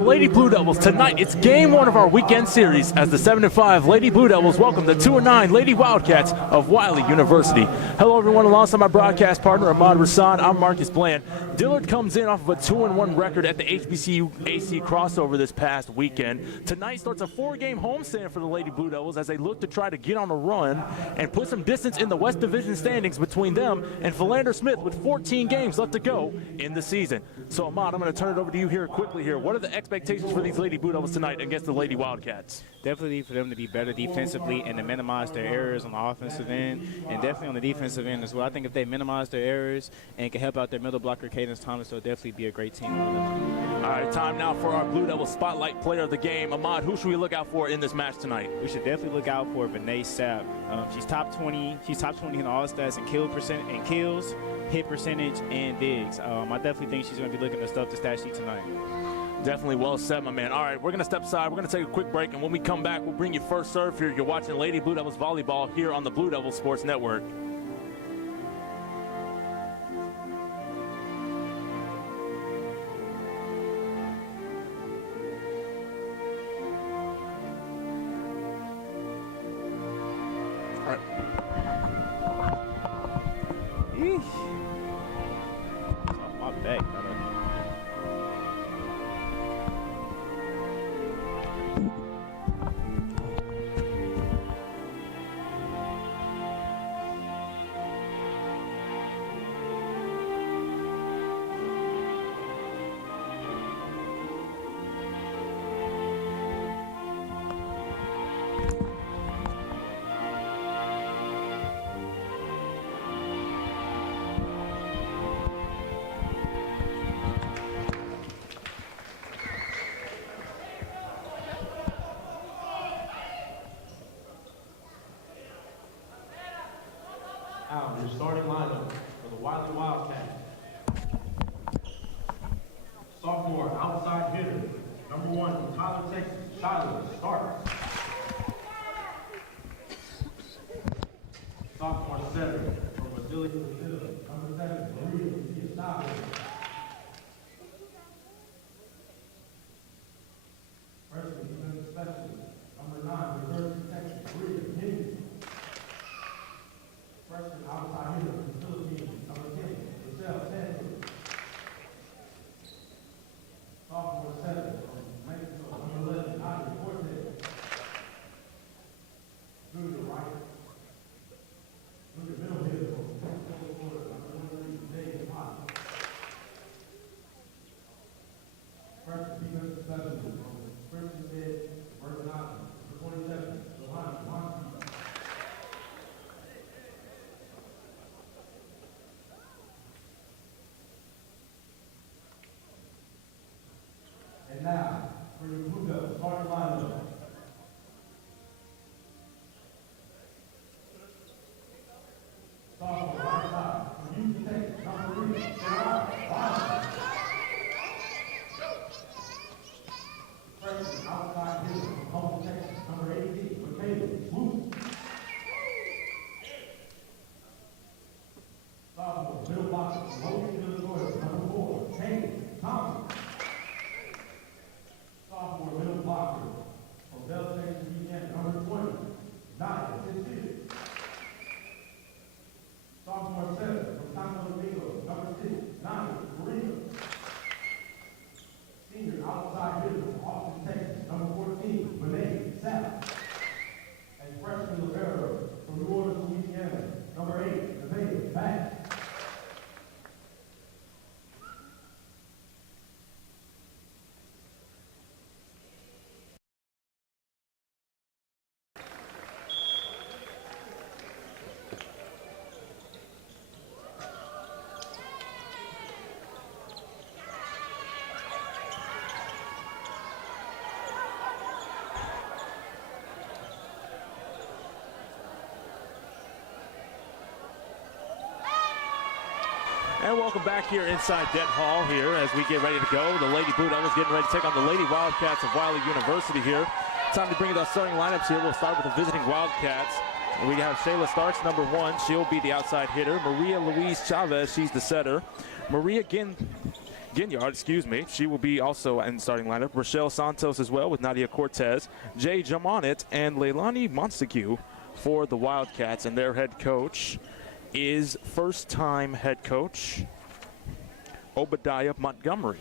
Lady Blue Devils, tonight it's game one of our weekend series as the 7-5 Lady Blue Devils welcome the 2-9 Lady Wildcats of Wiley University. Hello everyone, alongside my broadcast partner Ahmad Rasan, I'm Marcus Bland. Dillard comes in off of a 2-1 record at the HBCU AC crossover this past weekend. Tonight starts a 4-game homestand for the Lady Blue Devils as they look to try to get on a run and put some distance in the West Division standings between them and Philander Smith with 14 games left to go in the season. So Ahmad, I'm going to turn it over to you here quickly here. What are the expectations for these Lady Blue Devils tonight against the Lady Wildcats? Definitely for them to be better defensively and to minimize their errors on the offensive end, and definitely on the defensive end as well. I think if they minimize their errors and can help out their middle blocker, Cadence Thomas, they'll definitely be a great team. All right, time now for our Blue Devils Spotlight Player of the Game. Ahmad, who should we look out for in this match tonight? We should definitely look out for Vinay Sapp. She's top 20. She's top 20 in all stats and kills, hit percentage, and digs. I definitely think she's going to be looking to stuff the stat sheet tonight. Definitely well said, my man. All right, we're going to step aside. We're going to take a quick break, and when we come back, we'll bring you First Serve here. You're watching Lady Blue Devils Volleyball here on the Blue Devils Sports Network. All right. Eesh. It's off my back, brother. Out, your starting lineup for the Wiley Wildcats. Sophomore outside hitter, number 1 from Tyler, Texas, Shiloh, starts. Sophomore setter from Wiley, number 7, Maria, he stopped. Freshman defensive specialist, number 9, University of Texas, Maria, Henry. Freshman outside hitter from the Philippines, number 10, Michelle Sanford. Sophomore setter from Mexico, number 11, Nadia Cortez. Move to right. Move to middle hitter from Mexico, Florida, number 23, Dave Hot. Freshman defensive specialist from Christian Ed, Virginia, number 27, Johanna Monty. And now, for your Blue Devils starting lineup. Sophomore right side, from UT Texas, number 3, Dillard. Freshman outside hitter from Home, Texas, number 18, McKayla Swoop. Sophomore middle blocker from Logan, Illinois, number 4, Cadence Thomas. Sophomore middle blocker from Bell Texas, Louisiana, number 20, Nadia Cecilia. Sophomore setter from Santo Domingo, number 6, Nadia Marina. Senior outside hitter from Austin, Texas, number 14, Vinay Sapp. And freshman libero from New Orleans, Louisiana, number 8, Nevaeh Bass. And welcome back here inside Dent Hall here as we get ready to go. The Lady Blue Devils getting ready to take on the Lady Wildcats of Wiley University here. Time to bring in our starting lineups here. We'll start with the visiting Wildcats. And we have Shayla Starks, number 1. She'll be the outside hitter. Maria Louise Chavez, she's the setter. Maria Ginyard, excuse me. She will be also in the starting lineup. Rochelle Santos as well with Nadia Cortez, Jay Jamonit, and Leilani Montague for the Wildcats. And their head coach is first-time head coach Obadiah Montgomery.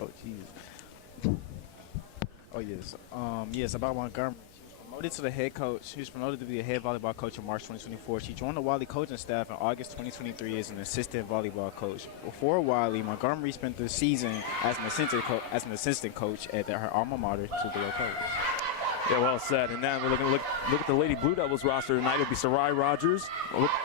Oh, jeez. Oh, yes. Yes, about Montgomery. Promoted to the head coach. She was promoted to be the head volleyball coach in March 2024. She joined the Wiley coaching staff in August 2023 as an assistant volleyball coach. Before Wiley, Montgomery spent the season as an assistant coach at her alma mater, Dillard Coach. Yeah, well said. And now we're looking to look at the Lady Blue Devils roster tonight. It'll be Sarai Rogers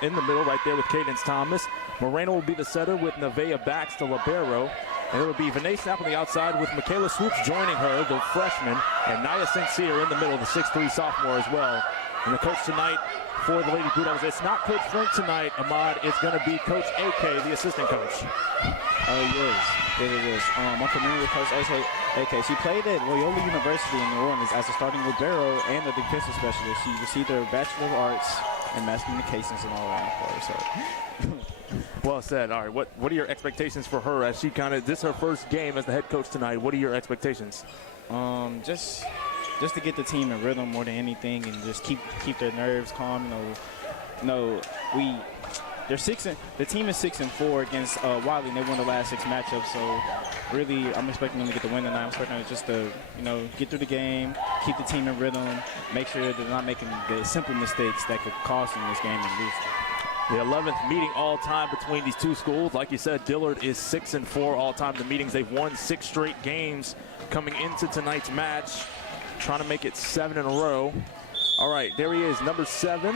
in the middle right there with Cadence Thomas. Moreno will be the setter with Nevaeh Bax, the libero. And it will be Vinay Snap on the outside with Michaela Swoops joining her, the freshman, and Naya Sincere in the middle, the 6'3 sophomore as well. And the coach tonight for the Lady Blue Devils, it's not Coach Frank tonight, Ahmad. It's going to be Coach AK, the assistant coach. Oh, yes. It is. I'm familiar with Coach AK. She played at Loyola University in New Orleans as a starting libero and a defensive specialist. She received her Bachelor of Arts in Mass Communications and all that. So. Well said. All right, what are your expectations for her as she this is her first game as the head coach tonight? What are your expectations? Just to get the team in rhythm more than anything, and just keep their nerves calm. The team is 6-4 against Wiley, and they won the last 6 matchups. So really, I'm expecting them to get the win tonight. I'm expecting them just to get through the game, keep the team in rhythm, make sure they're not making the simple mistakes that could cost them this game and lose. The 11th meeting all-time between these two schools. Like you said, Dillard is 6-4 all-time in the meetings. They've won 6 straight games coming into tonight's match, trying to make it 7 in a row. All right, there he is, number 7.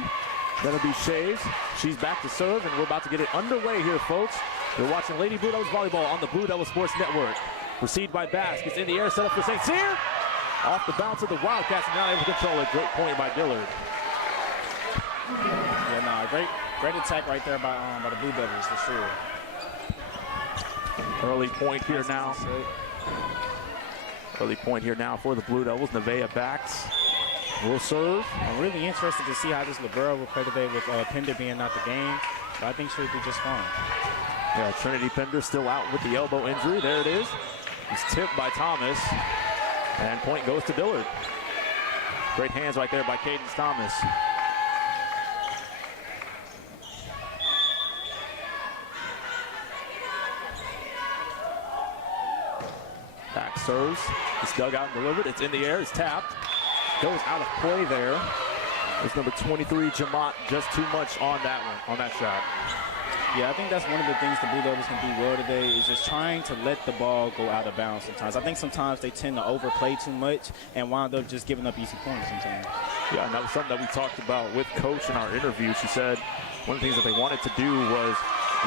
That'll be Shaves. She's back to serve, and we're about to get it underway here, folks. You're watching Lady Blue Devils volleyball on the Blue Devils Sports Network. Received by Bass, gets in the air, set up for St. Cyr. Off the bounce of the Wildcats, and now able to control it. Great point by Dillard. Great attack right there by the Blue Devils for sure. Early point here now. Early point here now for the Blue Devils. Nevaeh Bax will serve. I'm really interested to see how this libero will play today with Pender being out the game, but I think she'll do just fine. Yeah, Trinity Pender still out with the elbow injury. There it is. It's tipped by Thomas, and point goes to Dillard. Great hands right there by Cadence Thomas. Back serves. It's dug out and delivered. It's in the air. It's tapped. Goes out of play there. It's number 23, Jamont, just too much on that one, on that shot. Yeah, I think that's one of the things the Blue Devils can do well today is just trying to let the ball go out of bounds sometimes. I think sometimes they tend to overplay too much and wind up just giving up easy points sometimes. Yeah, and that was something that we talked about with Coach in our interview. She said one of the things that they wanted to do was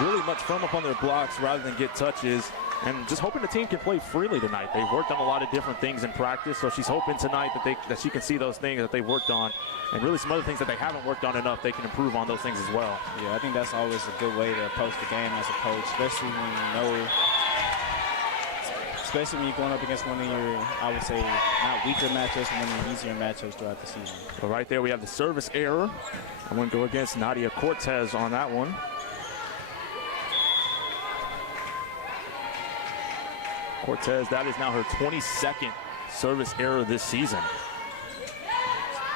really much firm up on their blocks rather than get touches, and just hoping the team can play freely tonight. They've worked on a lot of different things in practice, so she's hoping tonight that she can see those things that they've worked on, and really some other things that they haven't worked on enough, they can improve on those things as well. Yeah, I think that's always a good way to approach the game as a coach, especially when you're going up against one of your, I would say, not weaker matchups, but one of your easier matchups throughout the season. But right there we have the service error. I'm going to go against Nadia Cortez on that one. Cortez, that is now her 22nd service error this season.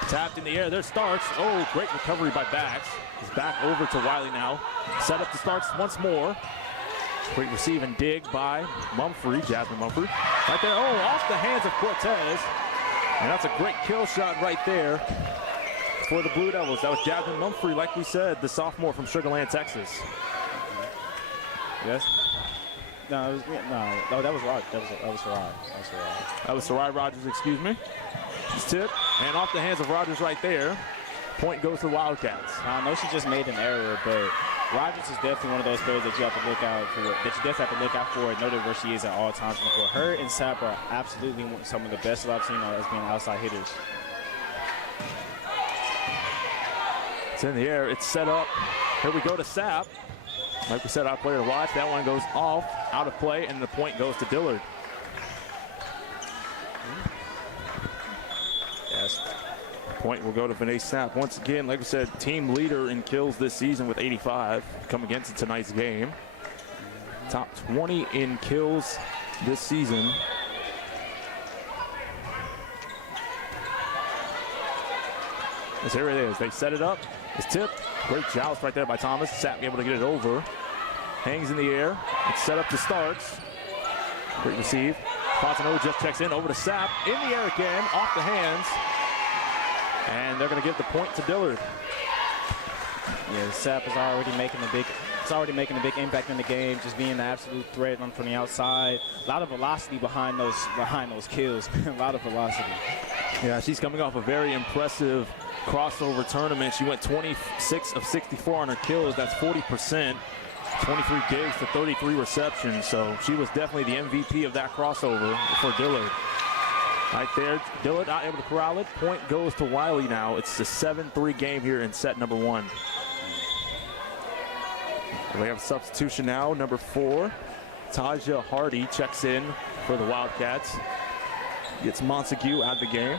Tapped in the air, there Starks. Oh, great recovery by Bax. He's back over to Wiley now. Set up to Starks once more. Great receive and dig by Mumphrey, Jasmine Mumphrey. Right there, off the hands of Cortez. And that's a great kill shot right there for the Blue Devils. That was Jasmine Mumphrey, like we said, the sophomore from Sugar Land, Texas. Yes. No, that was Rod. That was Sarai. That was Sarai Rogers, excuse me. It's tipped, and off the hands of Rogers right there. Point goes to the Wildcats. I know she just made an error, but Rogers is definitely one of those players that you have to look out for, and know where she is at all times. For her and Sapp are absolutely some of the best that I've seen as being outside hitters. It's in the air. It's set up. Here we go to Sapp. Like we said, our player to watch. That one goes off, out of play, and the point goes to Dillard. Yes. Point will go to Vinay Sapp. Once again, like we said, team leader in kills this season with 85. Come against tonight's game. Top 20 in kills this season. As here it is. They set it up. It's tipped. Great joust right there by Thomas. Sapp able to get it over. Hangs in the air. It's set up to Starks. Great receive. Fontenot just checks in over to Sapp. In the air again. Off the hands. And they're going to give the point to Dillard. Yeah, Sapp is already making a big. It's already making a big impact in the game, just being the absolute threat from the outside. A lot of velocity behind those kills. A lot of velocity. Yeah, she's coming off a very impressive crossover tournament. She went 26 of 64 on her kills. That's 40%. 23 gigs to 33 receptions. So she was definitely the MVP of that crossover for Dillard. Right there, Dillard not able to corral it. Point goes to Wiley now. It's a 7-3 game here in set number 1. We have a substitution now, number 4. Taja Hardy checks in for the Wildcats. Gets Montague out of the game.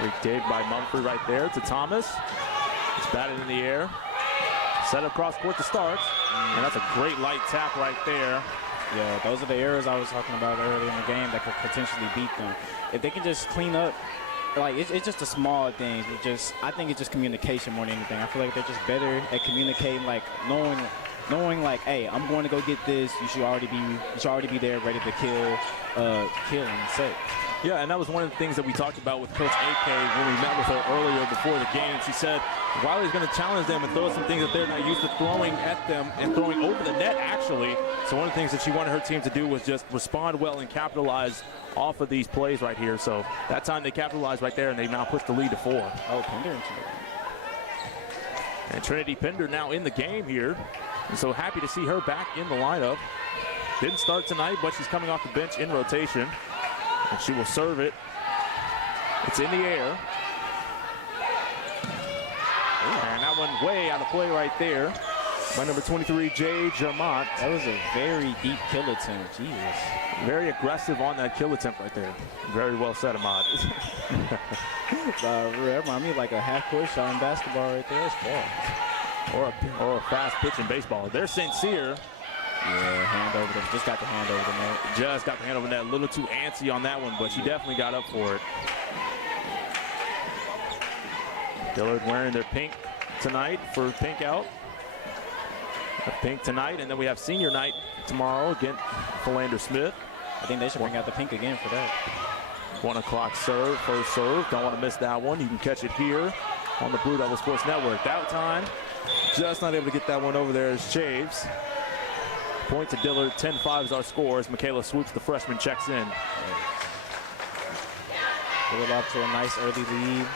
Great dig by Mumford right there to Thomas. It's batted in the air. Set across court to Starks. And that's a great light tap right there. Yeah, those are the errors I was talking about earlier in the game that could potentially beat them. If they can just clean up, like it's just the small things. I think it's just communication more than anything. I feel like they're just better at communicating, like knowing like, hey, I'm going to go get this. You should already be there, ready to kill and set. Yeah, and that was one of the things that we talked about with Coach AK when we met with her earlier before the game. She said Wiley's going to challenge them and throw some things that they're not used to throwing at them and throwing over the net, actually. So one of the things that she wanted her team to do was just respond well and capitalize off of these plays right here. So that time they capitalized right there, and they now pushed the lead to 4. Oh, Pender. And Trinity Pender now in the game here. And so happy to see her back in the lineup. Didn't start tonight, but she's coming off the bench in rotation. And she will serve it. It's in the air. And that one way out of play right there by number 23, Jay Jamont. That was a very deep kill attempt. Jesus. Very aggressive on that kill attempt right there. Very well said, Ahmad. That reminds me of like a half-court shot in basketball right there. It's far. Or a fast pitch in baseball. There's St. Cyr. Yeah, hand over them. Just got the hand over the net. Just got the hand over the net. A little too antsy on that one, but she definitely got up for it. Dillard wearing their pink tonight for pink out. Pink tonight, and then we have senior night tomorrow against Philander Smith. I think they should bring out the pink again for that. 1 o'clock serve, first serve. Don't want to miss that one. You can catch it here on the Blue Devil Sports Network. That time, just not able to get that one over there as Chaves. Point to Dillard, 10-5 is our score as Michaela Swoops, the freshman, checks in. Dillard up to a nice early lead.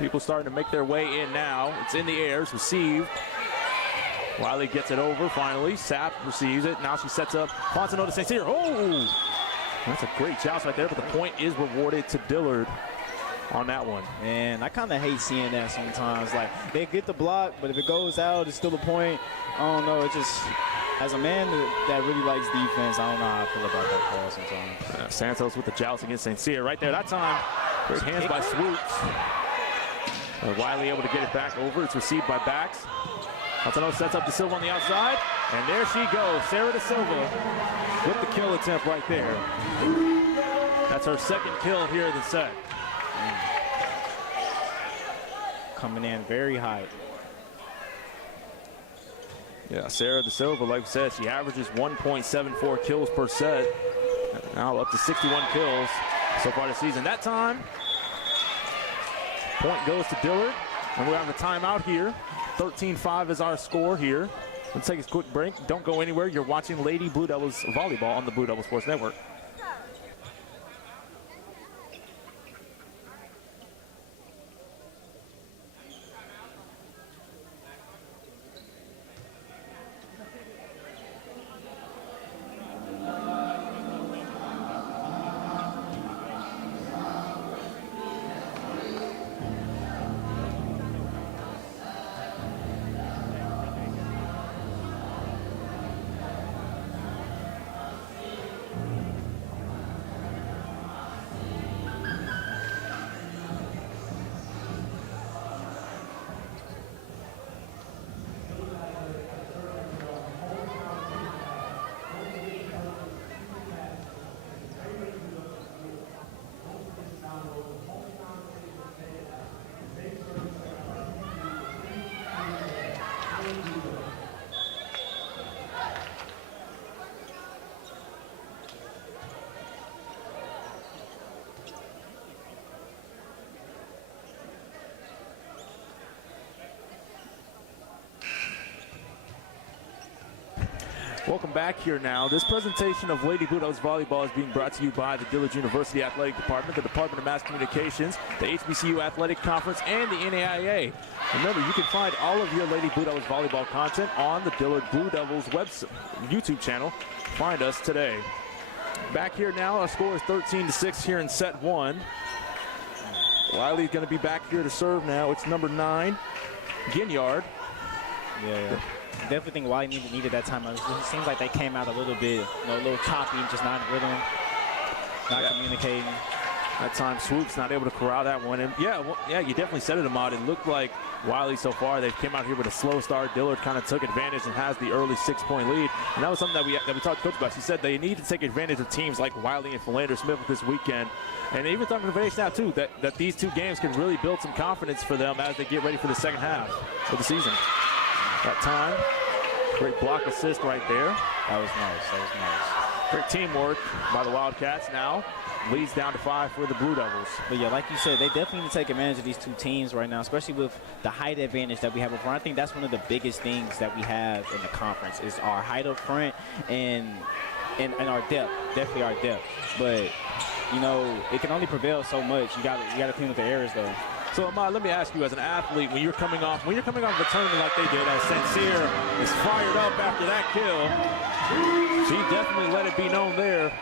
People starting to make their way in now. It's in the air, it's received. Wiley gets it over finally. Sapp receives it. Now she sets up Fontenot to St. Cyr. Oh! That's a great joust right there, but the point is rewarded to Dillard on that one. Man, I kind of hate seeing that sometimes. Like, they get the block, but if it goes out, it's still a point. I don't know. It just, as a man that really likes defense, I don't know how I feel about that call sometimes. Santos with the joust against St. Cyr right there. That time, great hands by Swoops. Wiley able to get it back over. It's received by Bax. Fontenot sets up De Silva on the outside. And there she goes, Sarah De Silva with the kill attempt right there. That's her second kill here in the set. Coming in very high. Yeah, Sarah De Silva, like we said, she averages 1.74 kills per set. Now up to 61 kills so far this season. That time, point goes to Dillard. And we're having a timeout here. 13-5 is our score here. Let's take a quick break. Don't go anywhere. You're watching Lady Blue Devils volleyball on the Blue Devil Sports Network. Welcome back here now. This presentation of Lady Blue Devils Volleyball is being brought to you by the Dillard University Athletic Department, the Department of Mass Communications, the HBCU Athletic Conference, and the NAIA. Remember, you can find all of your Lady Blue Devils Volleyball content on the Dillard Blue Devils website, YouTube channel. Find us today. Back here now, our score is 13-6 here in set one. Wiley's going to be back here to serve now. It's number 9, Dillard. Yeah. Definitely think Wiley needed that time. It seems like they came out a little bit, a little choppy, just not in rhythm, not communicating. That time, Swoop's not able to corral that one. And yeah, you definitely said it, Ahmad. It looked like Wiley so far, they came out here with a slow start. Dillard kind of took advantage and has the early 6-point lead. And that was something that we talked to Coach about. She said they need to take advantage of teams like Wiley and Philander Smith this weekend. And even talking to Vanish now, too, that these two games can really build some confidence for them as they get ready for the second half of the season. That time, great block assist right there. That was nice. Great teamwork by the Wildcats. Now leads down to 5 for the Blue Devils. But yeah, like you said, they definitely need to take advantage of these two teams right now, especially with the height advantage that we have up front. I think that's one of the biggest things that we have in the conference is our height up front and our depth, definitely our depth. But you know, it can only prevail so much. You got to clean up the errors though. So, Ahmad, let me ask you, as an athlete, when you're coming off of a tournament like they did, as Sincere is fired up after that kill, she definitely let it be known there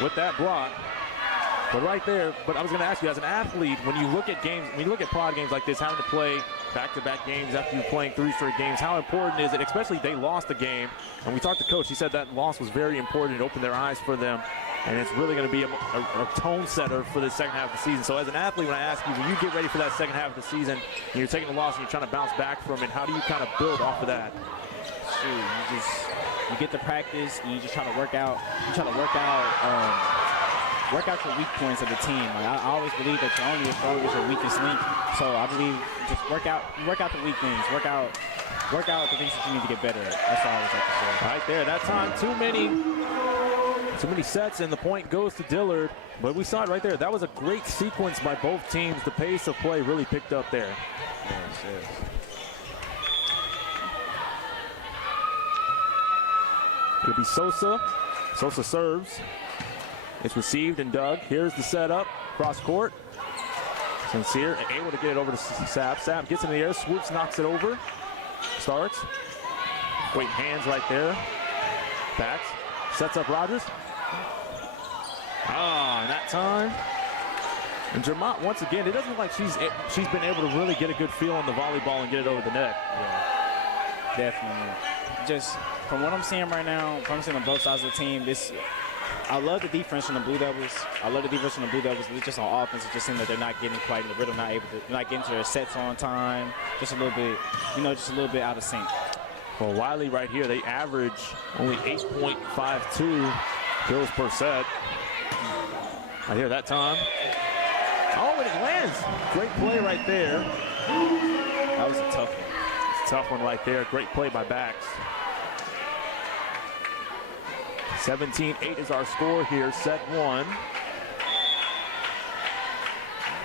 with that block. But right there, I was going to ask you, as an athlete, when you look at games, when you look at pod games like this, having to play back-to-back games after you're playing 3 straight games, how important is it, especially they lost the game, and we talked to Coach, he said that loss was very important, it opened their eyes for them. And it's really going to be a tone setter for the second half of the season. So as an athlete, when I ask you, when you get ready for that second half of the season, and you're taking a loss and you're trying to bounce back from it, how do you kind of build off of that? Shoot, you get to practice and you just try to work out. You try to work out your weak points of the team. Like, I always believe that you're only as strong as your weakest link. So I believe just work out the weak things. Work out the things that you need to get better at. That's all I always like to say. Right there, that time, too many sets, and the point goes to Dillard. But we saw it right there. That was a great sequence by both teams. The pace of play really picked up there. Yes. It'll be Sosa. Sosa serves. It's received and dug. Here's the setup. Cross court. Sincere able to get it over to Sapp. Sapp gets in the air. Swoops, knocks it over. Starts. Great hands right there. Backs. Sets up Rogers. And that time. And Jermont, once again, it doesn't look like she's been able to really get a good feel on the volleyball and get it over the net. Yeah, definitely. Just from what I'm seeing right now, from seeing on both sides of the team, I love the defense from the Blue Devils. It's just on offense. It just seems that they're not getting quite in the rhythm, not getting to their sets on time. Just a little bit out of sync. Well, Wiley right here, they average only 8.52 kills per set. Right here, that time. Oh, and it lands. Great play right there. That was a tough one. Tough one right there. Great play by Bax. 17-8 is our score here, set one.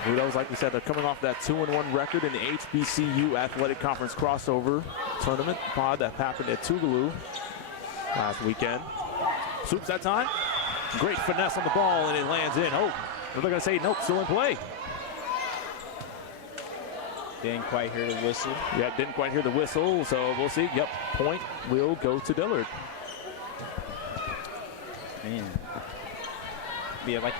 Blue Devils, like we said, they're coming off that 2-1 record in the HBCU Athletic Conference crossover tournament pod that happened at Tougaloo last weekend. Swoops that time. Great finesse on the ball, and it lands in. Oh, they're going to say nope, still in play. Didn't quite hear the whistle. Yeah, didn't quite hear the whistle, so we'll see. Yep, point will go to Dillard. Man. Like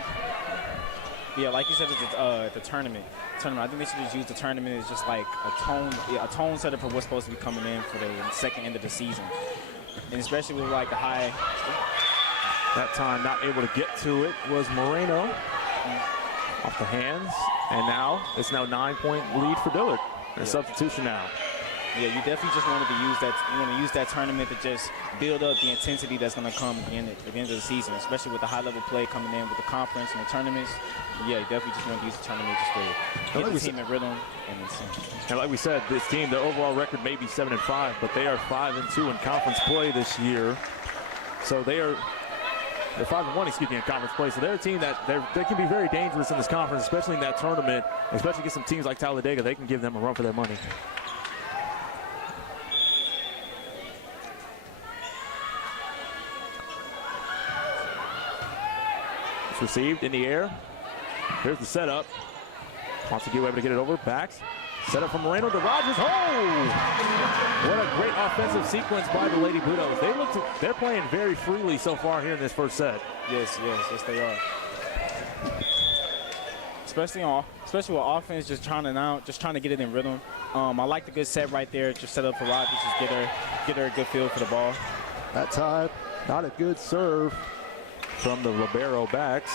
you said at the tournament. I think they should just use the tournament as just like a tone setter for what's supposed to be coming in for the second end of the season. And especially with like the high. That time not able to get to it was Moreno off the hands. And now it's now 9-point lead for Dillard. A substitution now. Yeah, you definitely just wanted to use that. You want to use that tournament to just build up the intensity that's going to come at the end of the season, especially with the high-level play coming in with the conference and the tournaments. Yeah, you definitely just want to use the tournament just to get the team in rhythm. And like we said, this team, their overall record may be 7-5, but they are 5-2 in conference play this year. So they're 5-1, in conference play. So they're a team that they can be very dangerous in this conference, especially in that tournament. Especially against some teams like Talladega, they can give them a run for their money. It's received in the air. Here's the setup. Wants to get able to get it over. Backs. Set up from Moreno to Rogers. Oh! What a great offensive sequence by the Lady Blue Devils. They're playing very freely so far here in this first set. Yes, they are. Especially with offense, just trying to get it in rhythm. I like the good set right there. Just set up for Rogers, just get her a good feel for the ball. That time, not a good serve from the libero backs.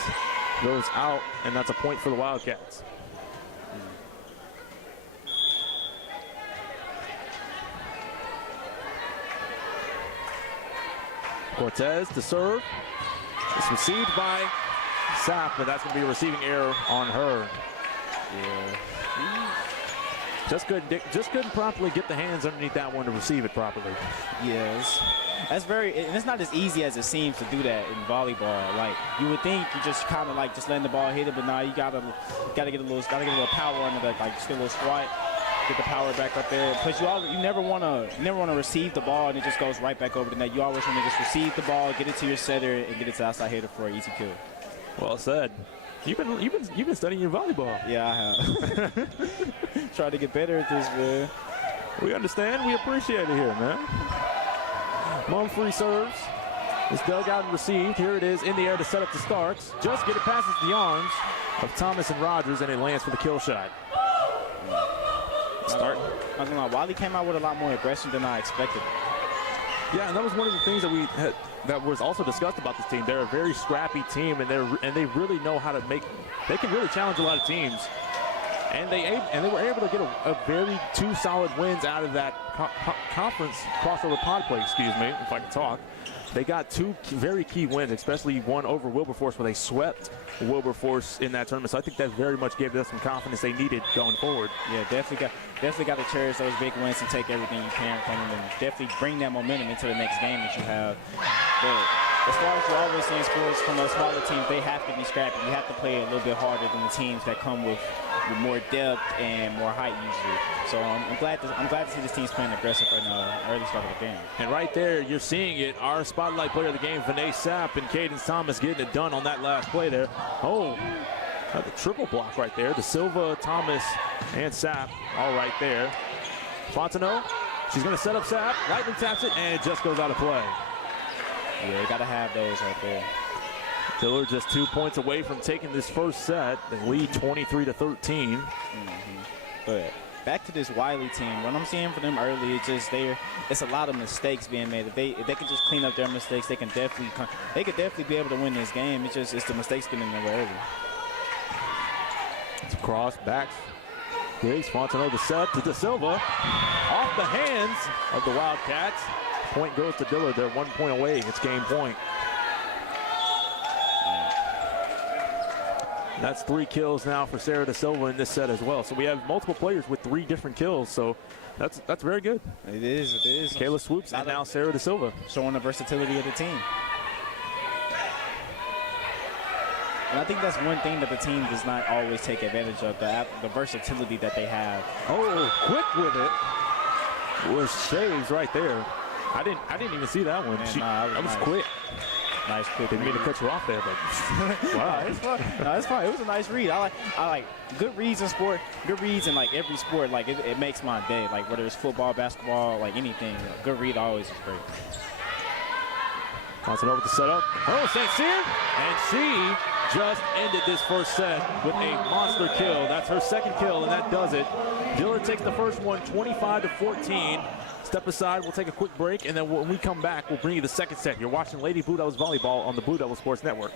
Goes out, and that's a point for the Wildcats. Cortez to serve. It's received by Sapp, but that's going to be a receiving error on her. Yeah. Just couldn't properly get the hands underneath that one to receive it properly. Yes. And it's not as easy as it seems to do that in volleyball. Like, you would think you just kind of like just letting the ball hit it, but now you gotta get a little power under that, like just get a little squat, get the power back up there. Plus you never wanna receive the ball and it just goes right back over the net. You always want to just receive the ball, get it to your setter, and get it to the outside hitter for an easy kill. Well said. You've been studying your volleyball. Yeah, I have. Trying to get better at this, man. We understand. We appreciate it here, man. Mumfree serves. It's dug out and received. Here it is in the air to set up the Starks. Just get it passes the arms of Thomas and Rogers, and it lands for the kill shot. Start. I was gonna lie, Wiley came out with a lot more aggression than I expected. Yeah, and that was one of the things that was also discussed about this team. They're a very scrappy team, and they really know how to they can really challenge a lot of teams. And they were able to get a very two solid wins out of that conference crossover pod play, excuse me, if I can talk. They got two very key wins, especially one over Wilberforce where they swept Wilberforce in that tournament. So I think that very much gave them some confidence they needed going forward. Yeah, definitely got to cherish those big wins and take everything you can from them, and definitely bring that momentum into the next game that you have. But as far as you always see in sports, from those smaller teams, they have to be scrappy. You have to play a little bit harder than the teams that come with more depth and more height usually. So I'm glad to see this team's playing aggressive right now, early start of the game. And right there, you're seeing it. Our spotlight player of the game, Vinay Sapp, and Cadence Thomas getting it done on that last play there. Oh, the triple block right there. De Silva, Thomas, and Sapp all right there. Fontenot, she's going to set up Sapp. Lightning taps it, and it just goes out of play. Yeah, you got to have those right there. Dillard just 2 points away from taking this first set. They lead 23-13. But back to this Wiley team, what I'm seeing for them early, it's a lot of mistakes being made. If they can just clean up their mistakes, they could definitely be able to win this game. It's the mistakes getting in their way early. It's cross, backs. Griggs, Fontenot the set to De Silva. Off the hands of the Wildcats. Point goes to Dillard. They're 1 point away. It's game point. That's 3 kills now for Sarah De Silva in this set as well. So we have multiple players with 3 different kills. So that's very good. It is. Kayla Swoops and now Sarah De Silva. Showing the versatility of the team. And I think that's one thing that the team does not always take advantage of, the versatility that they have. Oh, quick with it. Was shaves right there. I didn't even see that one. Man, that was nice. Quick. Nice quick. Didn't mean to cut you off there, but wow. It's fine. No, it's fine. It was a nice read. I like good reads in sport. Good reads in like every sport. Like it makes my day. Like whether it's football, basketball, like anything. Good read always is great. Constant over to set up. Oh, St. Cyr, and she just ended this first set with a monster kill. That's her second kill, and that does it. Dillard takes the first one, 25-14. Step aside, we'll take a quick break, and then when we come back, we'll bring you the second set. You're watching Lady Blue Devils Volleyball on the Blue Devils Sports Network.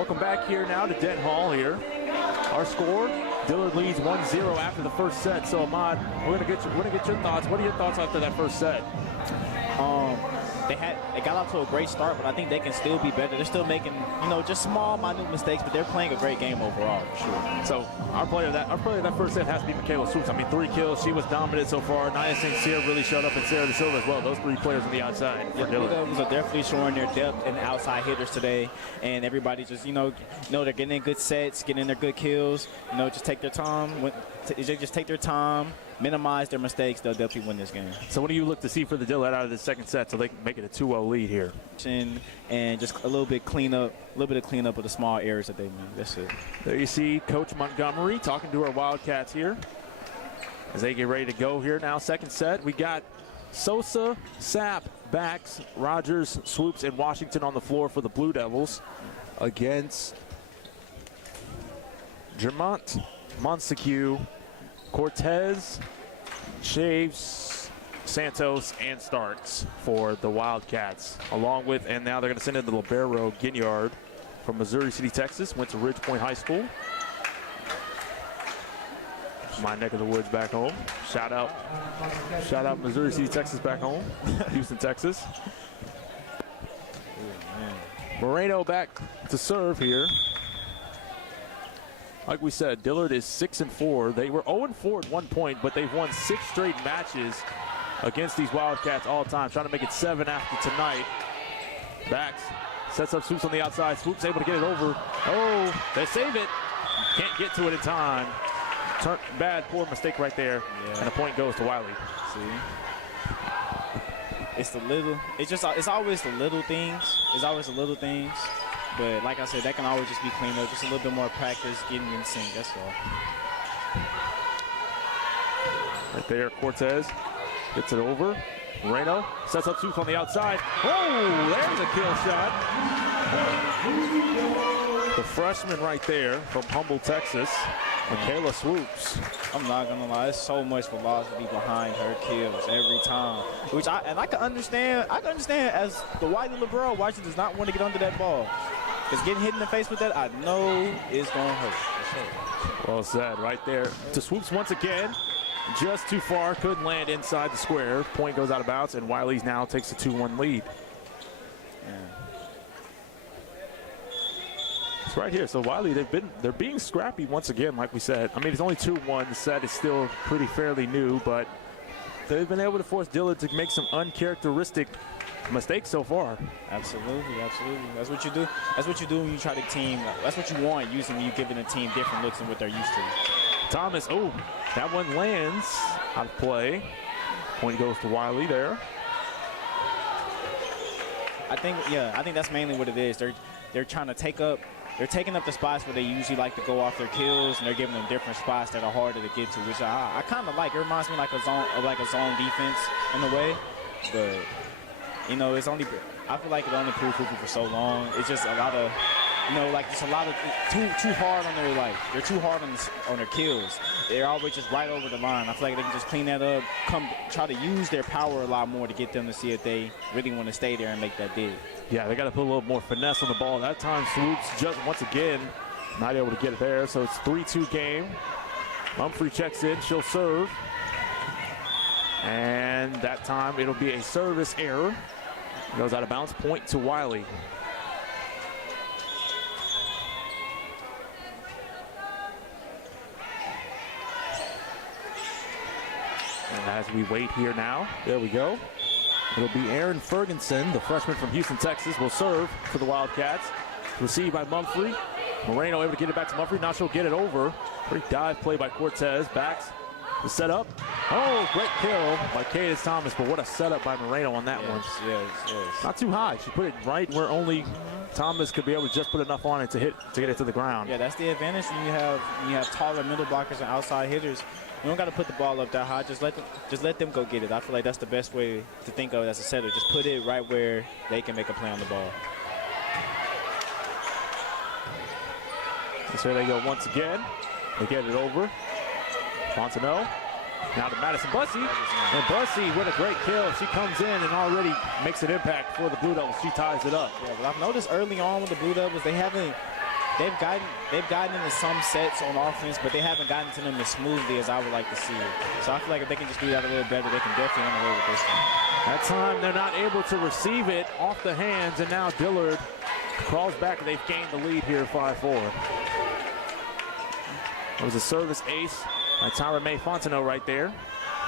Welcome back here now to Dent Hall here. Our score, Dillard leads 1-0 after the first set. So Ahmad, we're gonna get your thoughts. What are your thoughts after that first set? They got off to a great start, but I think they can still be better. They're still making, just small, minute mistakes, but they're playing a great game overall, for sure. So our player that first set has to be Michaela Swoops. I mean, 3 kills. She was dominant so far. Nia St. Cyr really showed up, and Sarah Da Silva as well. Those 3 players on the outside. Yeah, the Devils are definitely showing their depth and outside hitters today, and everybody just, they're getting in good sets, getting in their good kills. Just take their time. They just take their time, minimize their mistakes, they'll definitely win this game. So what do you look to see for the Dillard out of the second set so they can make it a 2-0 lead here? And just a little bit of cleanup of the small errors that they made. That's it. There you see Coach Montgomery talking to our Wildcats here as they get ready to go here now. Second set, we got Sosa, Sapp, Bax, Rogers, Swoops, and Washington on the floor for the Blue Devils against Germont, Montague, Cortez, Shaves, Santos, and Starks for the Wildcats. Along with, and now they're going to send in the libero Ginyard from Missouri City, Texas. Went to Ridge Point High School. My neck of the woods back home. Shout out Missouri City, Texas back home. Houston, Texas. Moreno back to serve here. Like we said, Dillard is 6-4. They were 0-4 at one point, but they've won 6 straight matches against these Wildcats all time, trying to make it 7 after tonight. Bax sets up Swoops on the outside. Swoops able to get it over. Oh, they save it. Can't get to it in time. Poor mistake right there. Yeah. And the point goes to Wiley. See? It's always the little things. It's always the little things. But like I said, that can always just be cleaned up. Just a little bit more practice, getting in sync, that's all. Right there, Cortez gets it over. Moreno sets up Swoops on the outside. Oh, there's a kill shot. The freshman right there from Humble, Texas, Michaela Swoops. I'm not gonna lie, there's so much velocity behind her kills every time. I can understand. As the Wiley libero, why she does not want to get under that ball. Because getting hit in the face with that, I know is gonna hurt. Well said, right there. To Swoops once again, just too far, couldn't land inside the square. Point goes out of bounds, and Wiley now takes a 2-1 lead. Yeah. It's right here. So Wiley, they're being scrappy once again, like we said. I mean, it's only 2-1. The set is still pretty fairly new, but they've been able to force Dillard to make some uncharacteristic mistakes so far. Absolutely, absolutely. That's what you do. That's what you do when you try to team. That's what you want using when you're giving a team different looks than what they're used to. Thomas, oh, that one lands out of play. Point goes to Wiley there. I think that's mainly what it is. They're trying to take up. They're taking up the spots where they usually like to go off their kills, and they're giving them different spots that are harder to get to, which I kind of like. It reminds me like a zone defense in a way, but it's only. I feel like it only proved for so long. It's just a lot of, just a lot of too hard on their they're too hard on their kills. They're always just right over the line. I feel like they can just clean that up, try to use their power a lot more to get them to see if they really want to stay there and make that dig. Yeah, they got to put a little more finesse on the ball. That time, Swoops just once again not able to get it there. So it's 3-2 game. Humphrey checks in. She'll serve. And that time it'll be a service error. Goes out of bounds. Point to Wiley. And as we wait here now, there we go. It'll be Aaron Ferguson, the freshman from Houston, Texas, will serve for the Wildcats. Received by Mumphrey. Moreno able to get it back to Mumphrey. Now she'll get it over. Great dive play by Cortez. Backs the setup. Oh, great kill by Cadence Thomas, but what a setup by Moreno on that one. Yes. Not too high. She put it right where only Thomas could be able to just put enough on it to get it to the ground. Yeah, that's the advantage when you have taller middle blockers and outside hitters. You don't got to put the ball up that high. Just let them go get it. I feel like that's the best way to think of it as a setter. Just put it right where they can make a play on the ball. So here they go once again. They get it over. Fontenot. Now to Madison Bussey. And Bussey with a great kill. She comes in and already makes an impact for the Blue Devils. She ties it up. Yeah, but I've noticed early on with the Blue Devils, they haven't they've gotten into some sets on offense, but they haven't gotten to them as smoothly as I would like to see it. So I feel like if they can just do that a little better, they can definitely run away with this one. That time they're not able to receive it off the hands, and now Dillard crawls back, and they've gained the lead here, 5-4. It was a service ace by Tyra May Fontenot right there.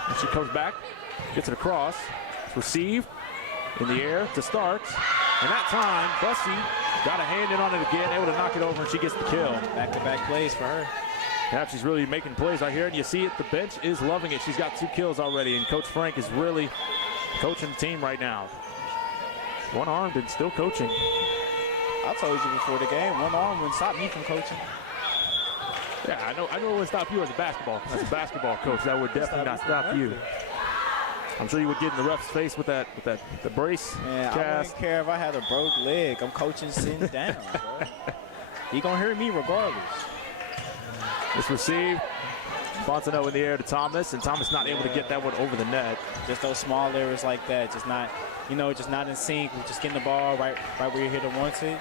And she comes back, gets it across, it's received in the air to Starks. And that time, Bussy got a hand in on it again, able to knock it over, and she gets the kill. Back-to-back plays for her. Yeah, she's really making plays right here, and you see it, the bench is loving it. She's got 2 kills already, and Coach Frank is really coaching the team right now. One-armed and still coaching. I told you before the game, one arm wouldn't stop me from coaching. Yeah, I know it wouldn't stop you as a basketball coach. That would definitely not stop you. I'm sure you would get in the ref's face with the brace. Man, cast. I wouldn't care if I had a broke leg. I'm coaching sitting down, bro. He gonna hear me regardless. It's received. Fontenot in the air to Thomas, and Thomas not able to get that one over the net. Just those small errors like that, just not in sync. We're just getting the ball right where you hit it once it.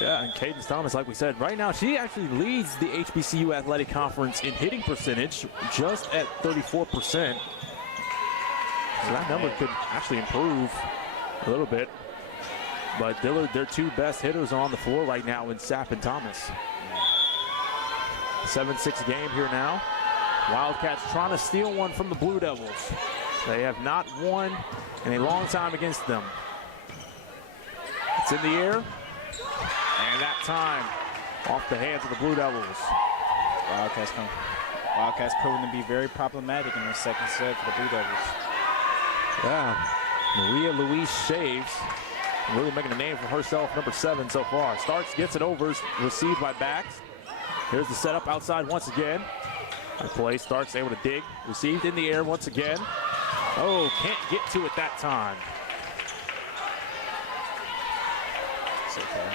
Yeah, and Cadence Thomas, like we said, right now she actually leads the HBCU Athletic Conference in hitting percentage, just at 34%. So that number could actually improve a little bit. But Dillard, their 2 best hitters are on the floor right now in Sapp and Thomas. 7-6 game here now. Wildcats trying to steal one from the Blue Devils. They have not won in a long time against them. It's in the air. And that time, off the hands of the Blue Devils. Wildcats proving to be very problematic in the second set for the Blue Devils. Yeah, Maria Louise Shaves really making a name for herself, number 7 so far. Starks gets it over, received by Bax. Here's the setup outside once again. Good play, Starks able to dig, received in the air once again. Oh, can't get to it that time. It's okay.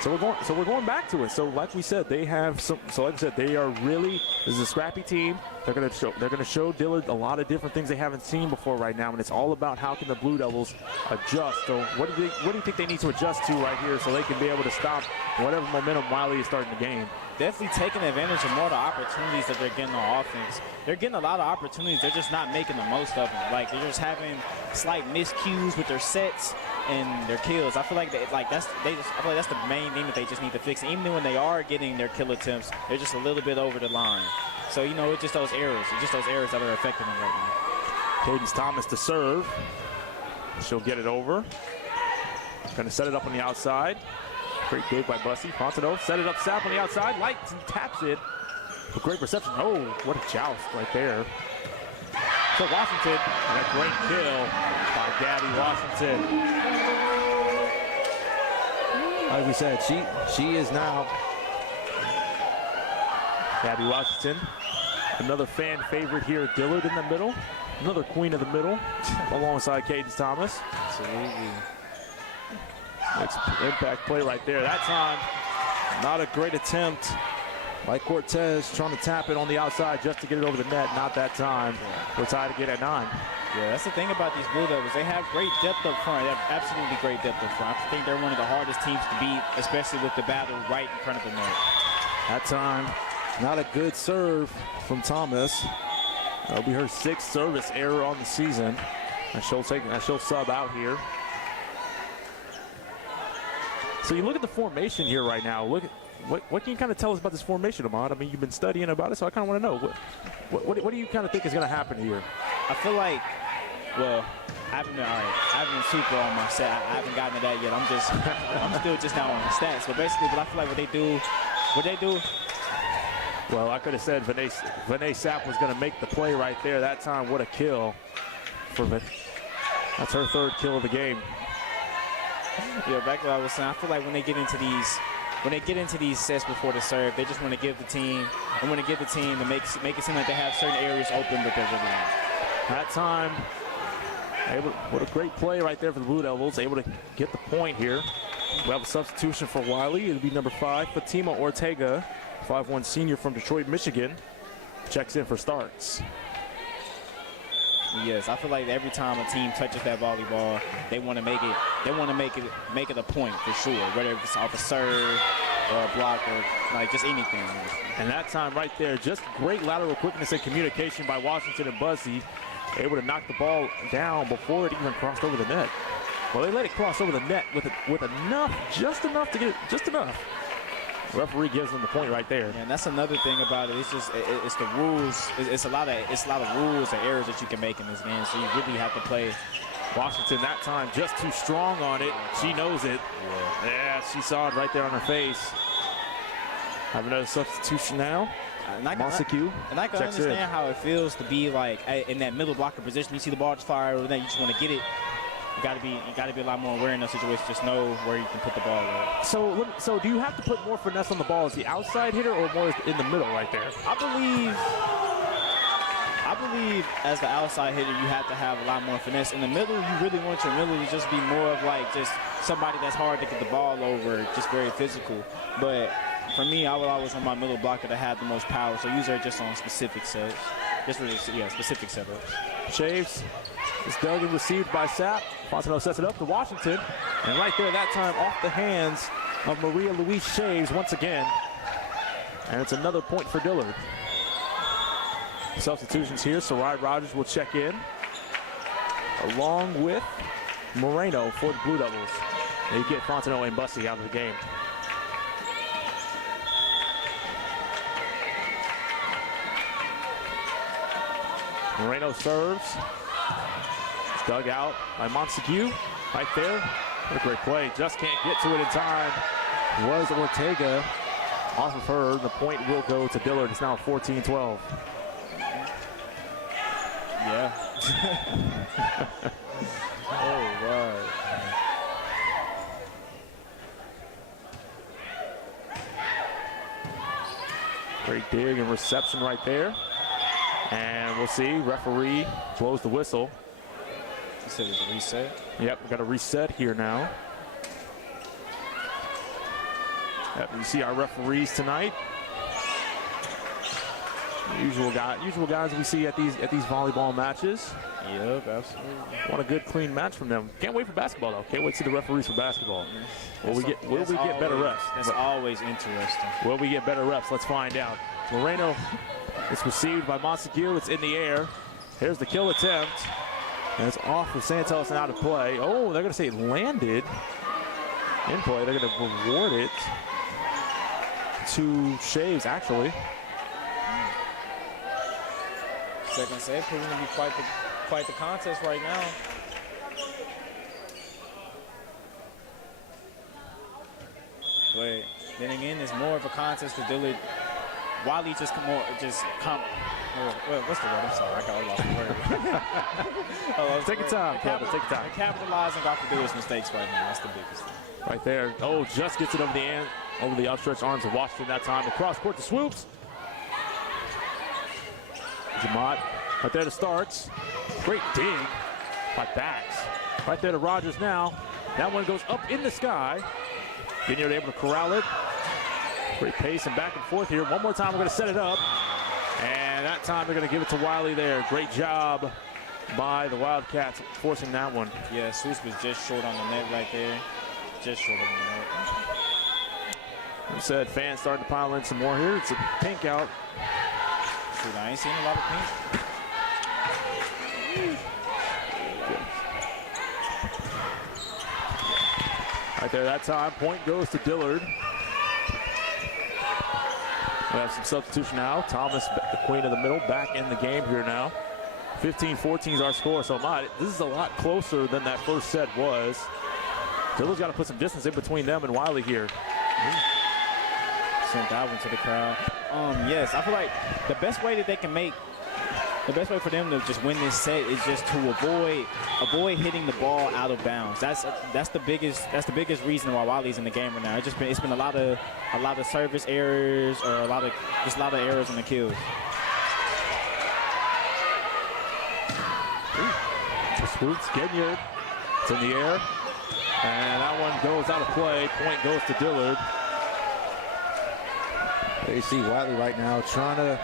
So we're going back to it. So like we said, they have some. So like I said, they are really. This is a scrappy team. They're going to show Dillard a lot of different things they haven't seen before right now, and it's all about how can the Blue Devils adjust. So what do you think they need to adjust to right here so they can be able to stop whatever momentum Wiley is starting the game? Definitely taking advantage of more of the opportunities that they're getting on offense. They're getting a lot of opportunities. They're just not making the most of them. Like, they're just having slight miscues with their sets and their kills. I feel like that's the main thing that they just need to fix. Even when they are getting their kill attempts, they're just a little bit over the line. So, it's just those errors. It's just those errors that are affecting them right now. Cadence Thomas to serve. She'll get it over. Going to set it up on the outside. Great dig by Bussy. Fontenot set it up, Sapp on the outside. Lights and taps it. A great reception. Oh, what a joust right there. So Washington, and a great kill by Gabby Washington. Like we said, she is now Gabby Washington. Another fan favorite here at Dillard in the middle. Another queen of the middle alongside Cadence Thomas. Absolutely. Makes an impact play right there. That time, not a great attempt by Cortez trying to tap it on the outside just to get it over the net. Not that time. We're tied again at 9. Yeah, that's the thing about these Blue Devils. They have great depth up front. They have absolutely great depth up front. I think they're one of the hardest teams to beat, especially with the battle right in front of the net. That time, not a good serve from Thomas. That'll be her 6th service error on the season. And she'll sub out here. So you look at the formation here right now. Look at what can you kind of tell us about this formation, Ahmad? I mean, you've been studying about it, so I kind of want to know what do you kind of think is going to happen here? I feel like, well, I haven't been super on my set. I haven't gotten to that yet. I'm still just now on the stats. But basically, what I feel like what they do. Well, I could have said Vinay Sapp was going to make the play right there. That time, what a kill for Vinay. That's her 3rd kill of the game. Yeah, back to what I was saying. I feel like when they get into these sets before the serve, they just want to give the team to make it seem like they have certain areas open, but they're really not. That time, what a great play right there for the Blue Devils. Able to get the point here. We have a substitution for Wiley. It'll be number 5, Fatima Ortega, 5'1" senior from Detroit, Michigan. Checks in for Starks. Yes, I feel like every time a team touches that volleyball, they want to make it. They want to make it a point for sure, whether it's off a serve or a block or like just anything. And that time right there, just great lateral quickness and communication by Washington and Buzzy, able to knock the ball down before it even crossed over the net. Well, they let it cross over the net with enough, just enough to get just enough. The referee gives them the point right there. Yeah, and that's another thing about it. It's just it's the rules. It's a lot of rules and errors that you can make in this game. So you really have to play. Washington that time just too strong on it. She knows it. Yeah, she saw it right there on her face. Have another substitution now. Montague. And I can understand how it feels to be like in that middle blocker position. You see the ball just fire over there, you just want to get it. You got to be a lot more aware in those situations. Just know where you can put the ball at. So do you have to put more finesse on the ball as the outside hitter or more in the middle right there? I believe as the outside hitter, you have to have a lot more finesse. In the middle, you really want your middle to just be more of like just somebody that's hard to get the ball over, just very physical. But for me, I would always want my middle blocker to have the most power. So use her just on specific sets. Just really, specific setups. Shaves is dug and received by Sapp. Fontenot sets it up to Washington. And right there, that time off the hands of Maria Louise Shaves once again. And it's another point for Dillard. Substitutions here. Sarai Rogers will check in along with Moreno for the Blue Devils. They get Fontenot and Bussy out of the game. Moreno serves. It's dug out by Montague. Right there. What a great play. Just can't get to it in time. Was Ortega off of her. The point will go to Dillard. It's now 14-12. Yeah. Oh, wow. Great dig and reception right there. And we'll see. Referee blows the whistle. You said it's a reset? Yep, we got a reset here now. Yep, you see our referees tonight. Usual guys we see at these volleyball matches. Yep, absolutely. Want a good clean match from them. Can't wait for basketball though. Can't wait to see the referees for basketball. Will we get better reps? That's always interesting. Will we get better reps? Let's find out. Moreno is received by Montague. It's in the air. Here's the kill attempt. And it's off of Santos and out of play. Oh, they're going to say it landed in play. They're going to reward it to Shaves, actually. Second set proving to be quite the contest right now. But then again, it's more of a contest for Dillard. Wiley what's the word? I'm sorry, I got lost the word. Take your time, Kevin. Take your time. Capitalizing off of Dillard's mistakes right now. That's the biggest thing. Right there. Oh, just gets it over the outstretched arms of Washington that time. Across court to Swoops. Jamot right there to Starks. Great dig by Bax. Right there to Rogers now. That one goes up in the sky. Dillard able to corral it. Great pace and back and forth here. One more time, we're going to set it up. And that time they're going to give it to Wiley there. Great job by the Wildcats forcing that one. Yeah, Swoops was just short on the net right there. Just short on the net. I said fans starting to pile in some more here. It's a pink out. Shoot, I ain't seen a lot of pink. Right there, that time, point goes to Dillard. We have some substitution now. Thomas, the queen of the middle, back in the game here now. 15-14 is our score, so this is a lot closer than that first set was. Dillard's got to put some distance in between them and Wiley here. Sent that one to the crowd. Yes, I feel like the best way for them to just win this set is just to avoid hitting the ball out of bounds. That's the biggest reason why Wiley's in the game right now. It's been a lot of service errors or a lot of errors in the kills. Swoops, Dillard. It's in the air. And that one goes out of play. Point goes to Dillard. There you see Wiley right now trying to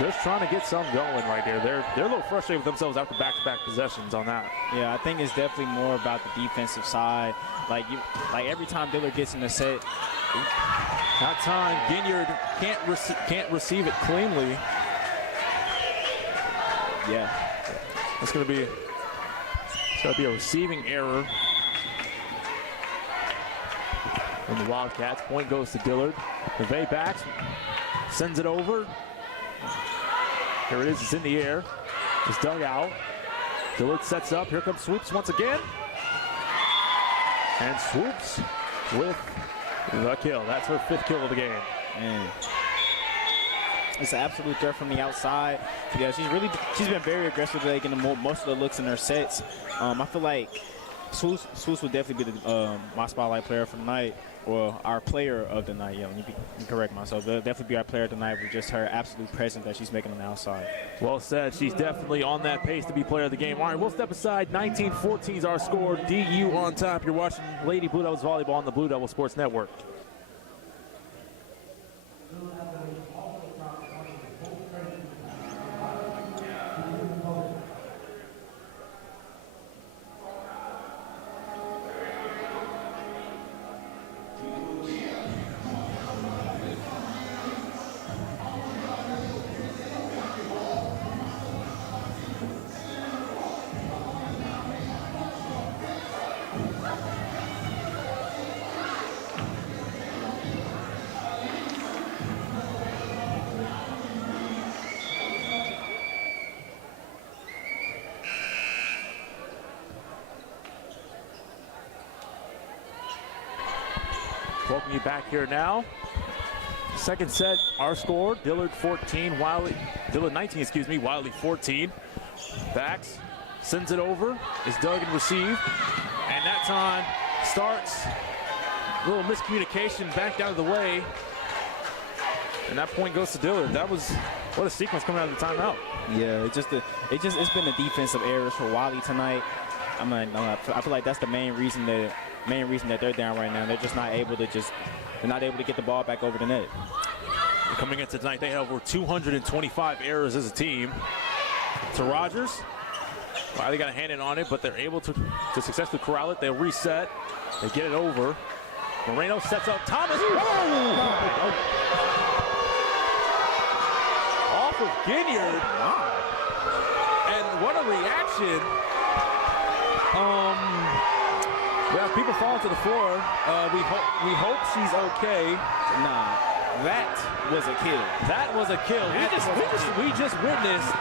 Just trying to get something going right there. They're a little frustrated with themselves after back-to-back possessions on that. Yeah, I think it's definitely more about the defensive side. Like every time Dillard gets in the set, That time, Dillard can't receive it cleanly. yeah, It's going to be a receiving error from the Wildcats. Point goes to Dillard. McVay backs, sends it over. Here it is. It's in the air. It's dug out. Dillard sets up. Here comes Swoops once again. And Swoops with the kill. That's her 5th kill of the game. and it's an absolute threat from the outside. Yeah, she's been very aggressive today, getting most of the looks in her sets. I feel like Swoops would definitely be my spotlight player for the night, or our player of the night. Yeah, let me correct myself. They'll definitely be our player of the night with just her absolute presence that she's making on the outside. Well said. She's definitely on that pace to be player of the game. All right, we'll step aside. 19-14 is our score. DU on top. You're watching Lady Blue Devils volleyball on the Blue Devil Sports Network. Welcome you back here now. Second set, our score, Dillard 14, Dillard 19, excuse me, Wiley 14. Backs, sends it over, is dug and received. And that time starts a little miscommunication back out of the way. And that point goes to Dillard. What a sequence coming out of the timeout. Yeah, it's been the defensive errors for Wiley tonight. I feel like that's the main reason that they're down right now. They're just not able to get the ball back over the net. Coming into tonight, they have over 225 errors as a team. To Rogers. Wiley got a hand in on it, but they're able to successfully corral it. They'll reset. They get it over. Moreno sets up Thomas. Oh! Off of Dillard. And what a reaction. We have people falling to the floor. We hope she's okay. Nah, that was a kill. That was a kill. We just witnessed.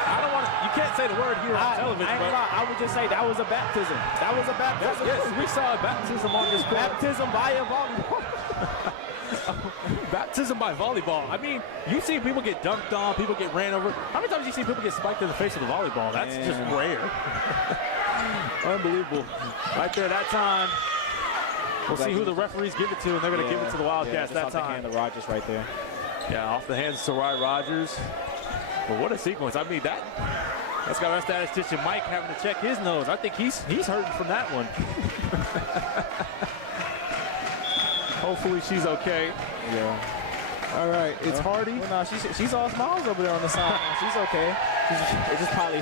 I don't want to. You can't say the word here on television. I would just say that was a baptism. That was a baptism. Yes, we saw a baptism on this court. Baptism by a volleyball. Baptism by volleyball. I mean, you see people get dunked on, people get ran over. How many times do you see people get spiked in the face with a volleyball? That's just rare. Unbelievable. Right there, that time. We'll see who the referees give it to, and they're going to give it to the Wildcats that time. Off the hand of Rogers right there. Yeah, off the hands of Sarai Rogers. But what a sequence. I mean, that's got our statistician Mike having to check his nose. I think he's hurting from that one. Hopefully she's okay. Yeah. All right, it's Hardy. Well, no, she's all smiles over there on the side. She's okay. It's just probably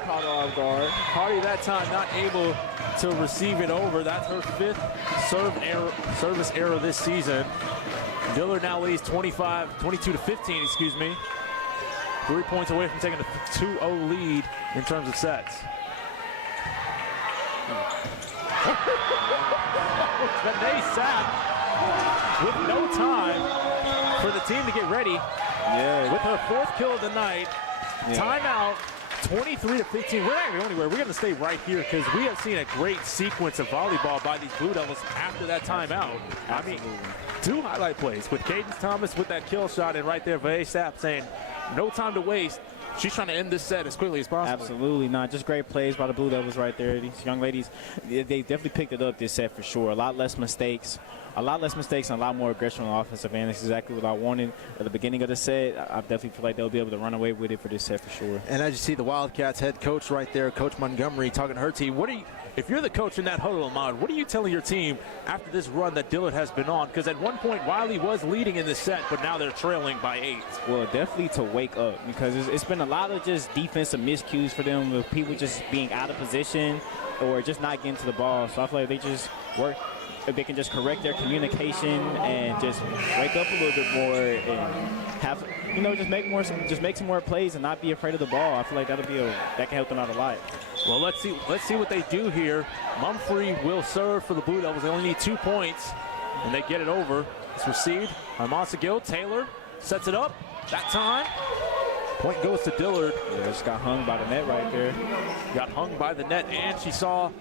caught her off guard. Hardy that time not able to receive it over. That's her 5th service error this season. Dillard now leads 22 to 15, excuse me. 3 points away from taking a 2-0 lead in terms of sets. Benet Sapp with no time for the team to get ready. Yeah. With her 4th kill of the night. Yeah. Timeout, 23 to 15. We're not going to go anywhere. We're going to stay right here because we have seen a great sequence of volleyball by these Blue Devils after that timeout. Absolutely. I mean, 2 highlight plays with Cadence Thomas with that kill shot, and right there, Benet Sapp saying, no time to waste. she's trying to end this set as quickly as possible. Absolutely not. Just great plays by the Blue Devils right there. These young ladies, they definitely picked it up this set for sure. A lot less mistakes and a lot more aggression on the offensive end. That's exactly what I wanted at the beginning of the set. I definitely feel like they'll be able to run away with it for this set for sure. And as you see the Wildcats head coach right there, Coach Montgomery, talking to her team, if you're the coach in that huddle, Ahmad, what are you telling your team after this run that Dillard has been on? Because at one point, Wiley was leading in this set, but now they're trailing by 8. Well, definitely to wake up, because it's been a lot of just defensive miscues for them, with people just being out of position or just not getting to the ball. So I feel like they just work. If they can just correct their communication and just wake up a little bit more and have, just make some more plays and not be afraid of the ball. I feel like that can help them out a lot. Well, let's see what they do here. Mumphrey will serve for the Blue Devils. They only need 2 points, and they get it over. It's received by Monsegill. Taylor sets it up. That time, point goes to Dillard. Yeah, just got hung by the net right there. Got hung by the net, and she saw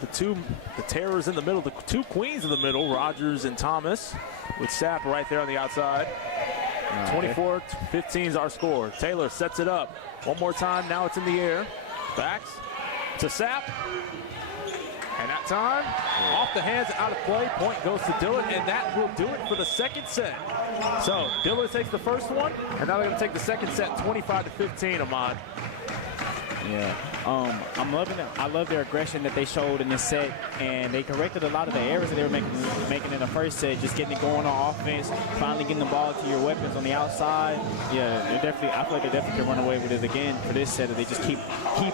the terrors in the middle, the 2 queens in the middle, Rogers and Thomas, with Sapp right there on the outside. 24-15 is our score. Taylor sets it up. One more time, now it's in the air. Backs to Sapp. And that time, off the hands, out of play. Point goes to Dillard, and that will do it for the second set. So Dillard takes the first one, and now they're going to take the second set, 25-15, Ahmad. Yeah, I'm loving it. I love their aggression that they showed in this set, and they corrected a lot of the errors that they were making in the first set, just getting it going on offense, finally getting the ball to your weapons on the outside. Yeah, I feel like they definitely can run away with it again for this set, if they just keep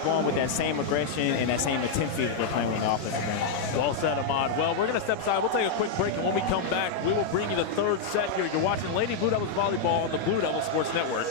on with that same aggression and that same intensity that they're playing with the offensive game. Well said, Ahmad. Well, we're going to step aside. We'll take a quick break, and when we come back, we will bring you the third set here. You're watching Lady Blue Devils Volleyball on the Blue Devils Sports Network.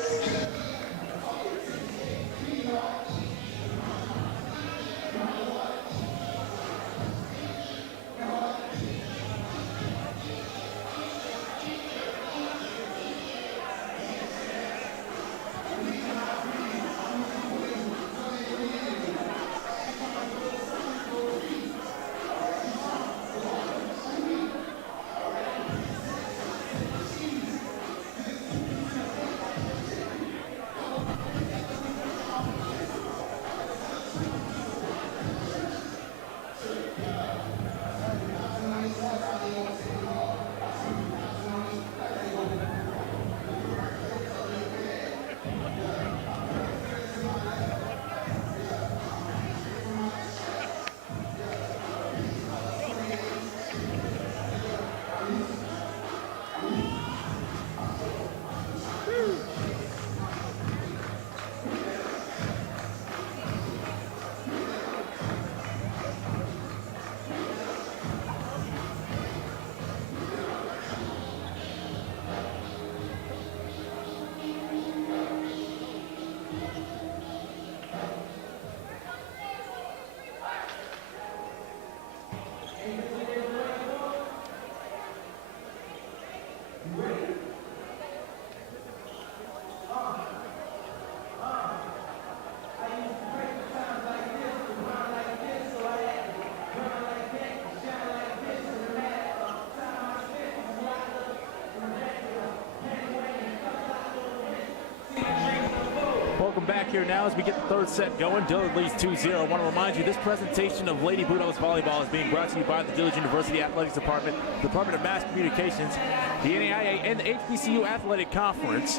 Welcome back here now as we get the third set going. Dillard leads 2-0. I want to remind you, this presentation of Lady Blue Devils Volleyball is being brought to you by the Dillard University Athletics Department, Department of Mass Communications, the NAIA, and the HBCU Athletic Conference.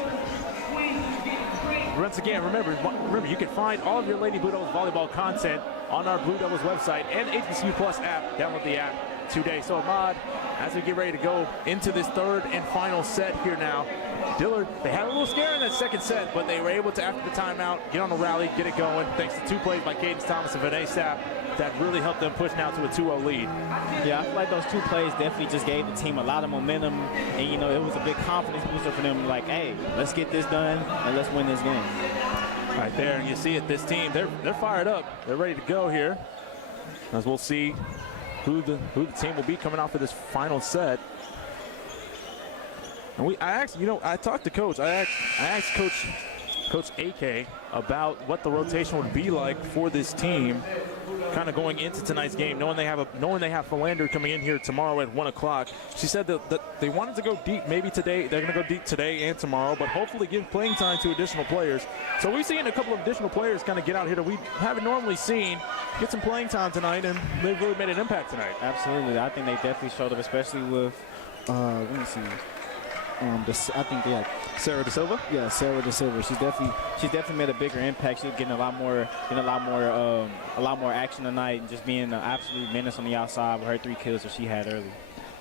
Once again, remember, you can find all of your Lady Blue Devils Volleyball content on our Blue Devils website and HBCU Plus app. Download the app today. So, Ahmad, as we get ready to go into this third and final set here now, Dillard, they had a little scare in that second set, but they were able to, after the timeout, get on the rally, get it going, thanks to 2 plays by Cadence Thomas and Vinay Sapp that really helped them push now to a 2-0 lead. Yeah, I feel like those 2 plays definitely just gave the team a lot of momentum, and, it was a big confidence booster for them, like, hey, let's get this done, and let's win this game. Right there, and you see it, this team, they're fired up. They're ready to go here, as we'll see who the team will be coming out for this final set. And I talked to Coach. I asked Coach AK about what the rotation would be like for this team. kind of going into tonight's game, knowing they have Philander coming in here tomorrow at 1 o'clock. She said that they wanted to go deep maybe today. They're going to go deep today and tomorrow, but hopefully give playing time to additional players. So we've seen a couple of additional players kind of get out here that we haven't normally seen get some playing time tonight, and they've really made an impact tonight. Absolutely. I think they definitely showed up, especially with, let me see. I think Sarah Da Silva. Yeah, Sarah Da Silva. She's definitely made a bigger impact. She's getting a lot more action tonight, and just being an absolute menace on the outside with her 3 kills that she had early.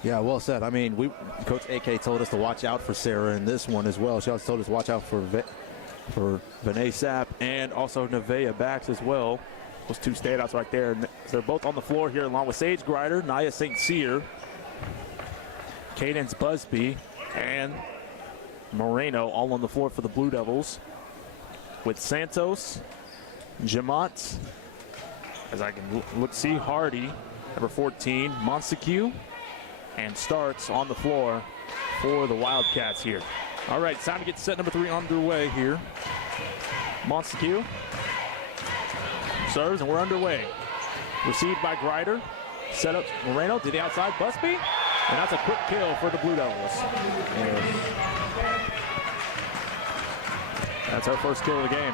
Yeah, well said. I mean, Coach AK told us to watch out for Sarah in this one as well. She also told us to watch out for Vinay Sapp and also Nevaeh Bax as well. Those 2 standouts right there. And they're both on the floor here along with Sage Grider, Nia St. Cyr, Cadence Busby, and Moreno all on the floor for the Blue Devils, with Santos, Jamont, as I can see Hardy, number 14, Montague, and Starks on the floor for the Wildcats here. All right, it's time to get set number 3 underway here. Montague serves, and we're underway. Received by Grider. Set up Moreno to the outside, Busby. And that's a quick kill for the Blue Devils. That's our first kill of the game.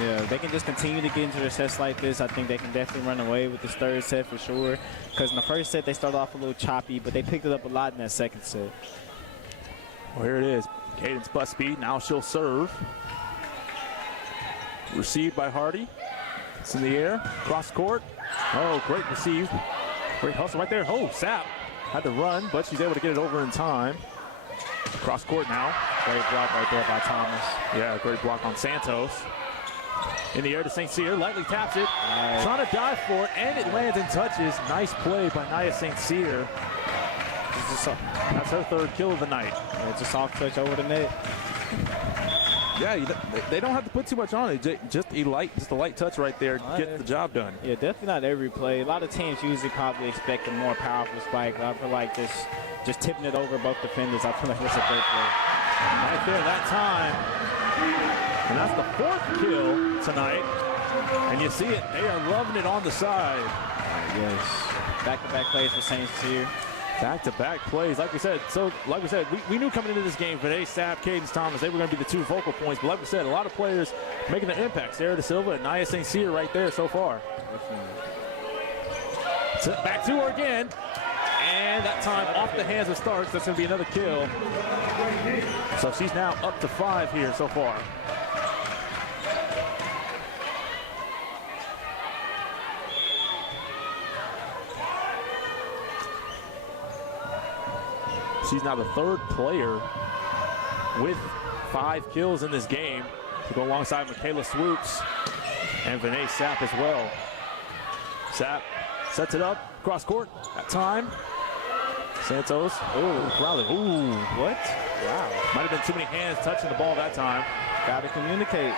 Yeah, they can just continue to get into their sets like this. I think they can definitely run away with this 3rd set for sure. Because in the 1st set, they started off a little choppy, but they picked it up a lot in that 2nd set. Well, here it is. Cadence Busby. Now she'll serve. Received by Hardy. It's in the air. Cross court. Oh, great receive. Great hustle right there. Oh, Sapp had to run, but she's able to get it over in time. Cross court now. Great block right there by Thomas. Yeah, great block on Santos. In the air to St. Cyr, lightly taps it. Nice. Trying to dive for it, and it lands and touches. Nice play by Nia St. Cyr. That's her 3rd kill of the night. Yeah, it's a soft touch over the net. Yeah, they don't have to put too much on it. Just a light touch right there, get the job done. Yeah, definitely not every play. A lot of teams usually probably expect a more powerful spike. I feel like just tipping it over both defenders, I feel like it's a great play. Right there that time. And that's the 4th kill tonight. And you see it, they are loving it on the side. Yes. Back-to-back plays for St. Cyr. Back-to-back plays, like we said. So, like we said, we knew coming into this game, Vinay Sapp, Cadence Thomas, they were going to be the 2 focal points. But like we said, a lot of players making their impact. Sarah Da Silva and Nia St. Cyr right there so far. So back to her again. And that time off the hands of Starks. That's going to be another kill. So she's now up to 5 here so far. She's now the 3rd player with 5 kills in this game to go alongside Michaela Swoops and Vinay Sapp as well. Sapp sets it up, cross court, that time. Santos, Crowley, what? Wow. Might have been too many hands touching the ball that time. Got to communicate.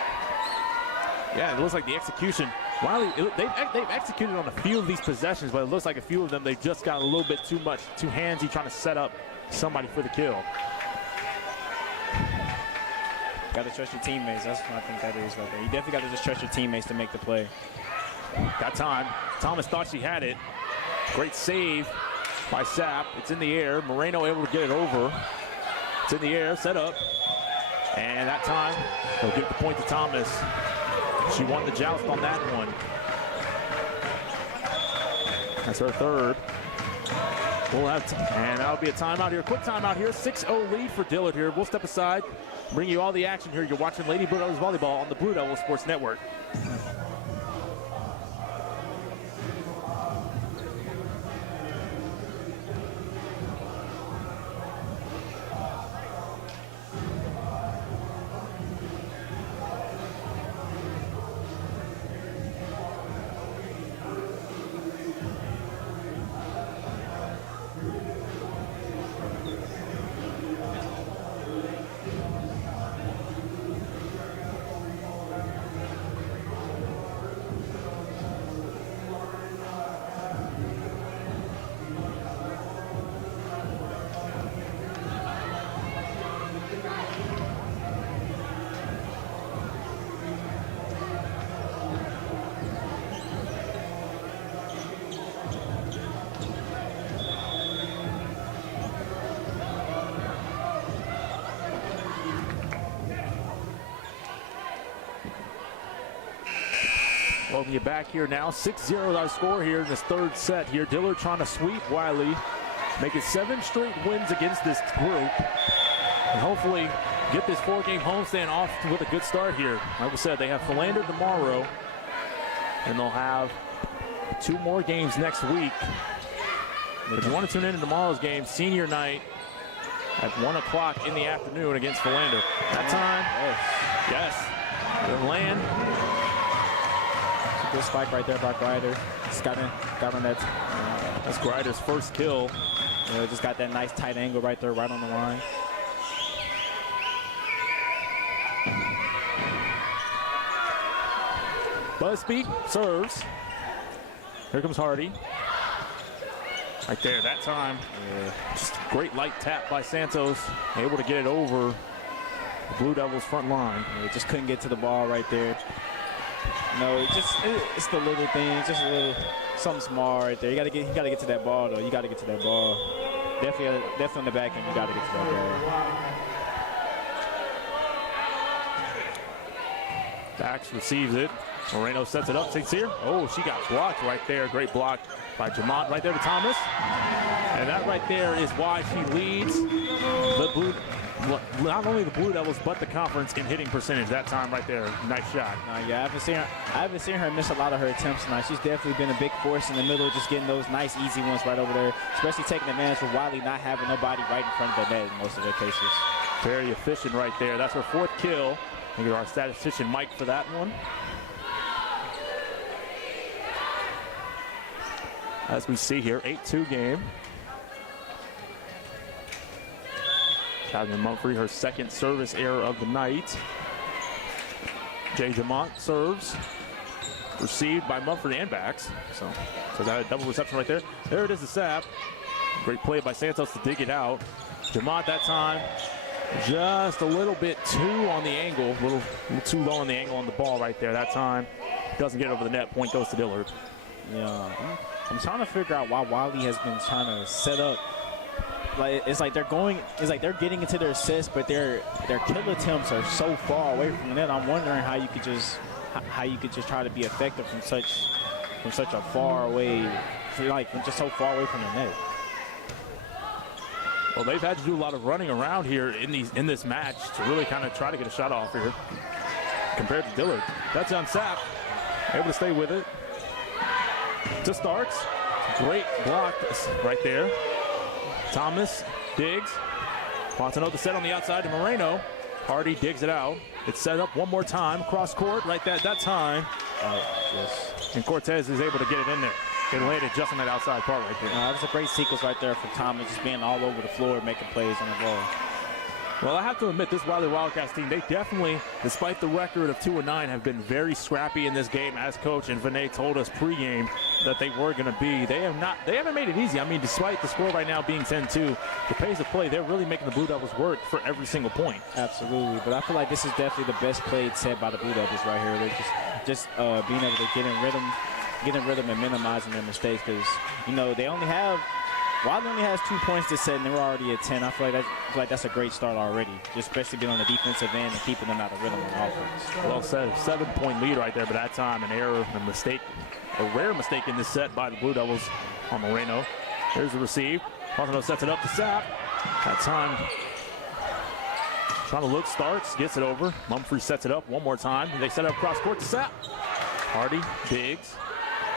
Yeah, it looks like the execution. Wiley, they've executed on a few of these possessions, but it looks like a few of them, they've just got a little bit too handsy trying to set up somebody for the kill. Got to trust your teammates. That's what I think that is right there. You definitely got to just trust your teammates to make the play. Got time. Thomas thought she had it. Great save by Sapp. It's in the air. Moreno able to get it over. It's in the air, set up. And that time, they'll give the point to Thomas. She won the joust on that one. That's her 3rd. We'll have, and that'll be a timeout here. Quick timeout here. 6-0 lead for Dillard here. We'll step aside, bring you all the action here. You're watching Lady Blue Devils Volleyball on the Blue Devils Sports Network. Welcome you back here now. 6-0 our score here in this third set here. Dillard trying to sweep Wiley, make it 7 straight wins against this group, and hopefully get this 4-game homestand off with a good start here. Like we said, they have Philander tomorrow, and they'll have 2 more games next week. If you want to tune in to tomorrow's game, senior night at 1 o'clock in the afternoon against Philander. That time, yes, they'll land. Good spike right there by Grider. Just got on that. That's Grider's first kill. Just got that nice tight angle right there, right on the line. Busby serves. Here comes Hardy. Right there, that time. Just great light tap by Santos. Able to get it over the Blue Devils' front line. Just couldn't get to the ball right there. No, it's the little things, just a little something small right there. You gotta get to that ball though. You gotta get to that ball. Definitely on the back end, you gotta get to that ball. Bax receives it. Moreno sets it up. Takes here. Oh, she got blocked right there. Great block by Jamont right there to Thomas. And that right there is why she leads the Blue. Not only the Blue Devils, but the conference in hitting percentage. That time right there, nice shot. Yeah, I haven't seen her miss a lot of her attempts tonight. She's definitely been a big force in the middle, just getting those nice, easy ones right over there. Especially taking advantage of Wiley not having nobody right in front of the net in most of their cases. Very efficient right there. That's her 4th kill. Thank you to our statistician Mike for that one. As we see here, 8-2 game. Catherine Mumphrey, her 2nd service error of the night. Jay Jamont serves. Received by Mumphrey and Bax. So that double reception right there. There it is, the sap. Great play by Santos to dig it out. Jamont that time, just a little bit too on the angle. A little too low on the angle on the ball right there. That time doesn't get over the net. Point goes to Dillard. Yeah, I'm trying to figure out why Wiley has been trying to set up. It's like they're getting into their assists, but their kill attempts are so far away from the net. I'm wondering how you could just try to be effective from such a far away, just so far away from the net. Well, they've had to do a lot of running around here in this match to really kind of try to get a shot off here compared to Dillard. That's on Sapp, able to stay with it. To Starks, great block right there. Thomas digs, wants to know the set on the outside to Moreno. Hardy digs it out. It's set up one more time, cross court right there that time. Yes. And Cortez is able to get it in there. It landed just on that outside part right there. That was a great sequence right there for Thomas, just being all over the floor, making plays on the ball. Well, I have to admit, this Wiley Wildcats team, they definitely, despite the record of 2-9, have been very scrappy in this game, as Coach and Vinay told us pregame that they were going to be. They haven't made it easy. I mean, despite the score right now being 10-2, the pace of play, they're really making the Blue Devils work for every single point. Absolutely, but I feel like this is definitely the best played set by the Blue Devils right here. They're just being able to get in rhythm and minimizing their mistakes, because Wiley only has 2 points to set, and they were already at 10. I feel like that's a great start already, just especially being on the defensive end and keeping them out of rhythm on offense. Well said, 7-point lead right there, but that time an error, a rare mistake in this set by the Blue Devils on Moreno. Here's the receive. Moreno sets it up to Sapp. That time, trying to look, starts, gets it over. Mumphrey sets it up one more time. They set it up cross court to Sapp. Hardy digs.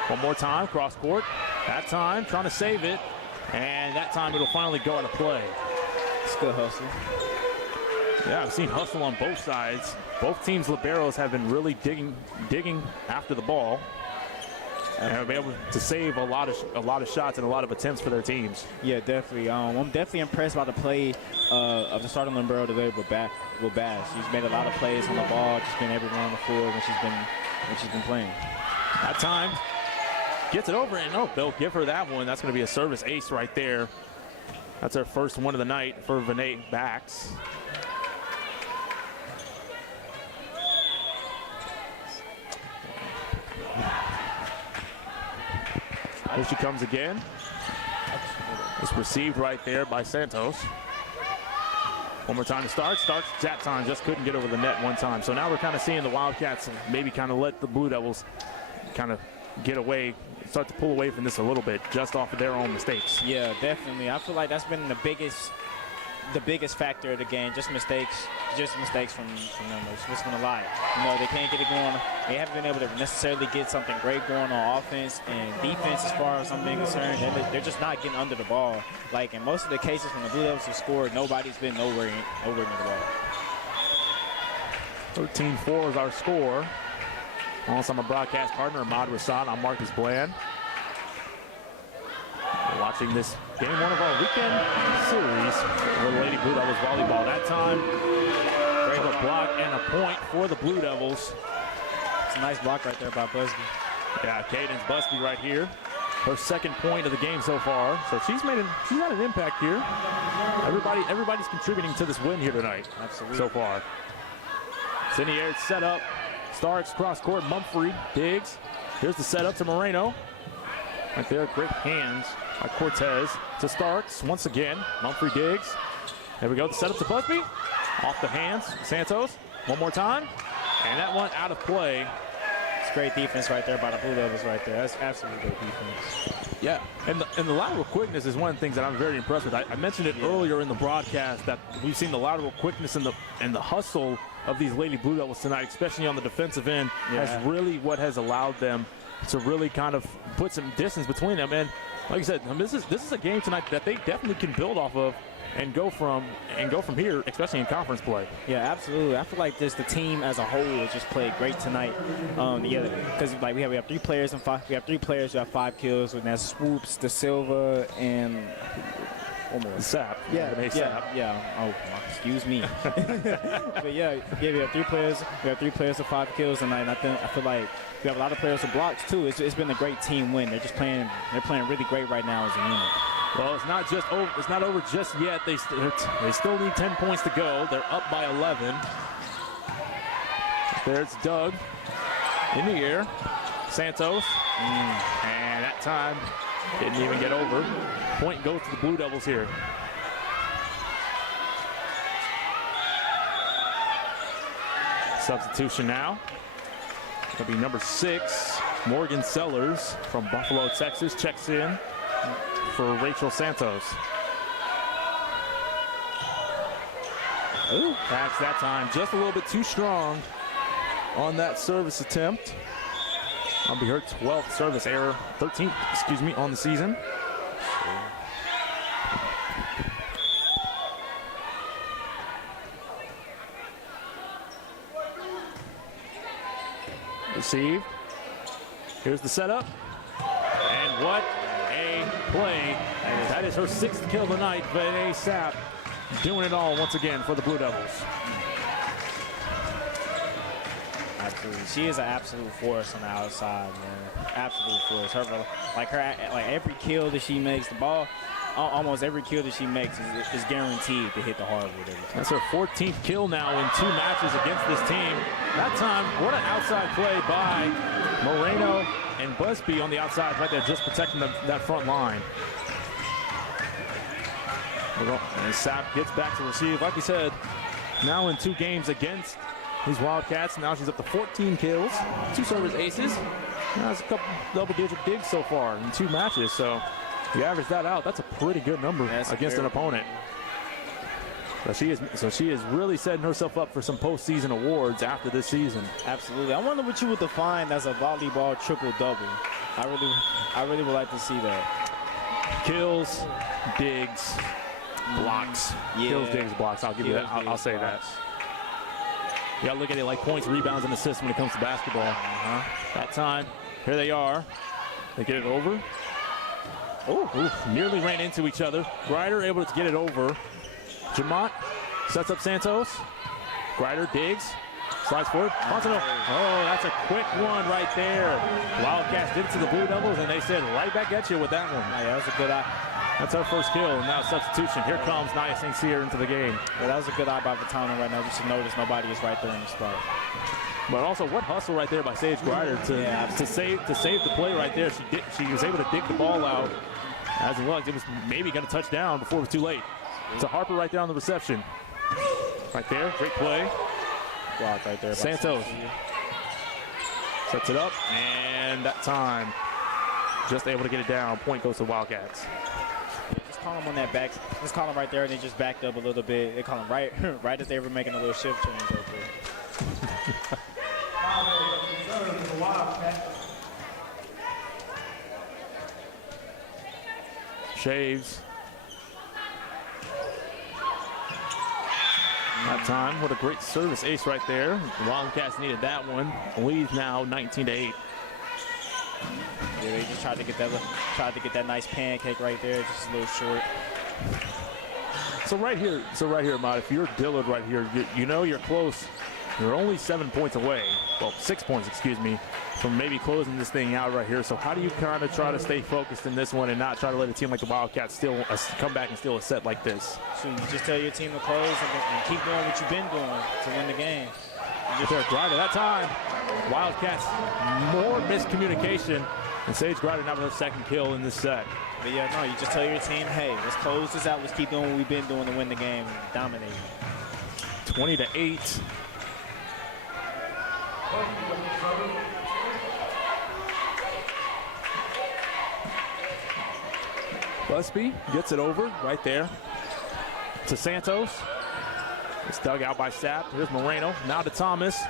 One more time, cross court. That time, trying to save it. And that time it'll finally go out of play. It's good hustle. Yeah, I've seen hustle on both sides. Both teams' liberos have been really digging after the ball, and have been able to save a lot of shots and a lot of attempts for their teams. Yeah, definitely. I'm definitely impressed by the play of the starting libero today with Bass. She's made a lot of plays on the ball, just been everywhere on the floor when she's been playing. That time gets it over, and they'll give her that one. That's going to be a service ace right there. That's her first one of the night for Vinay Bax. Here she comes again. It's received right there by Santos. One more time to Starks. Starks that time just couldn't get over the net one time. So now we're kind of seeing the Wildcats maybe kind of let the Blue Devils kind of start to pull away from this a little bit just off of their own mistakes. Yeah, definitely. I feel like that's been the biggest factor of the game. Just mistakes from them. It's been a lot. They can't get it going. They haven't been able to necessarily get something great going on offense and defense as far as I'm being concerned. They're just not getting under the ball. Like in most of the cases when the Blue Devils have scored, nobody's been nowhere near the ball. 13-4 is our score. Also, my broadcast partner, Ahmad Rassan. I'm Marcus Bland. We're watching this game one of our weekend series for the Lady Blue Devils volleyball. That time, great block and a point for the Blue Devils. It's a nice block right there by Busby. Yeah, Cadence Busby right here. Her second point of the game so far. So she's had an impact here. Everybody's contributing to this win here tonight. Absolutely. So far. It's in the air, it's set up. Starks cross court, Mumphrey digs. Here's the setup to Moreno. Right there, great hands by Cortez to Starks. Once again, Mumphrey digs. There we go, the setup to Busby. Off the hands, Santos. One more time. And that one out of play. It's great defense right there by the Blue Devils right there. That's absolutely great defense. Yeah, and the lateral quickness is one of the things that I'm very impressed with. I mentioned it earlier in the broadcast that we've seen the lateral quickness and the hustle of these Lady Blue Devils tonight, especially on the defensive end, has really what has allowed them to really kind of put some distance between them. And like I said, this is a game tonight that they definitely can build off of and go from here, especially in conference play. Yeah, absolutely. I feel like just the team as a whole has just played great tonight together. Because like we have 3 players and 5. We have 3 players who have 5 kills. And that's Swoops, De Silva, and one more. Sap. Yeah. Oh, excuse me. But we have 3 players. We have 3 players with 5 kills tonight. And I feel like we have a lot of players with blocks too. It's been a great team win. They're playing really great right now as a unit. Well, it's not over just yet. They still need 10 points to go. They're up by 11. There's Doug in the air. Santos. And that time didn't even get over. Point goes to the Blue Devils here. Substitution now. It'll be number 6, Morgan Sellers from Buffalo, Texas, checks in for Rachel Santos. Ooh, that's that time. Just a little bit too strong on that service attempt. I'll be her 12th service error, 13th, excuse me, on the season. Receive. Here's the setup. And what a play. That is her 6th kill tonight, but Sap doing it all once again for the Blue Devils. Absolutely. She is an absolute force on the outside, man. Absolute force. Like every kill that she makes, the ball, almost every kill that she makes is guaranteed to hit the hardwood every time. That's her 14th kill now in 2 matches against this team. That time, what an outside play by Moreno and Busby on the outside right there, just protecting that front line. And Sap gets back to receive. Like we said, now in 2 games against these Wildcats. Now she's up to 14 kills, 2 service aces. Now that's a couple double-digit digs so far in 2 matches. So if you average that out, that's a pretty good number against an opponent. So she is really setting herself up for some postseason awards after this season. Absolutely. I wonder what you would define as a volleyball triple-double. I really would like to see that. Kills, digs, blocks. Yeah. Kills, digs, blocks. I'll give you that. I'll say that. You gotta look at it like points, rebounds, and assists when it comes to basketball. That time, here they are. They get it over. Oh, nearly ran into each other. Grider able to get it over. Jamont sets up Santos. Grider digs. Slides forward. Oh, that's a quick one right there. Wildcats did it to the Blue Devils, and they said right back at you with that one. Yeah, that was a good eye. That's our first kill, and now substitution. Here comes Nia St. Cyr into the game. Yeah, that was a good eye by Vitano right now. Just to notice nobody is right there in the spot. But also, what hustle right there by Sage Grider to save the play right there. She was able to dig the ball out. As it was maybe going to touch down before it was too late. To Harper right there on the reception. Right there, great play. Block right there. Santos. Sets it up, and that time, just able to get it down. Point goes to Wildcats. Yeah, just call him on that back. Just call him right there, and then just backed up a little bit. They call him right, right as they were making a little shift change over there. Shaves. That time, what a great service ace right there. The Wildcats needed that one. Lead now 19-8. Yeah, they just tried to get that nice pancake right there, just a little short. So right here, Ahmad, if you're Dillard right here, you know you're close. You're only 7 points away. Well, 6 points, excuse me, from maybe closing this thing out right here. So how do you kind of try to stay focused in this one and not try to let a team like the Wildcats still come back and steal a set like this? So you just tell your team to close and keep doing what you've been doing to win the game. Just there, Grider that time. Wildcats, more miscommunication. And Sage Grider now with her second kill in this set. But yeah, no, you just tell your team, hey, let's close this out. Let's keep doing what we've been doing to win the game and dominate. 20-8. Busby gets it over right there to Santos. It's dug out by Sapp. Here's Moreno. Now to Thomas.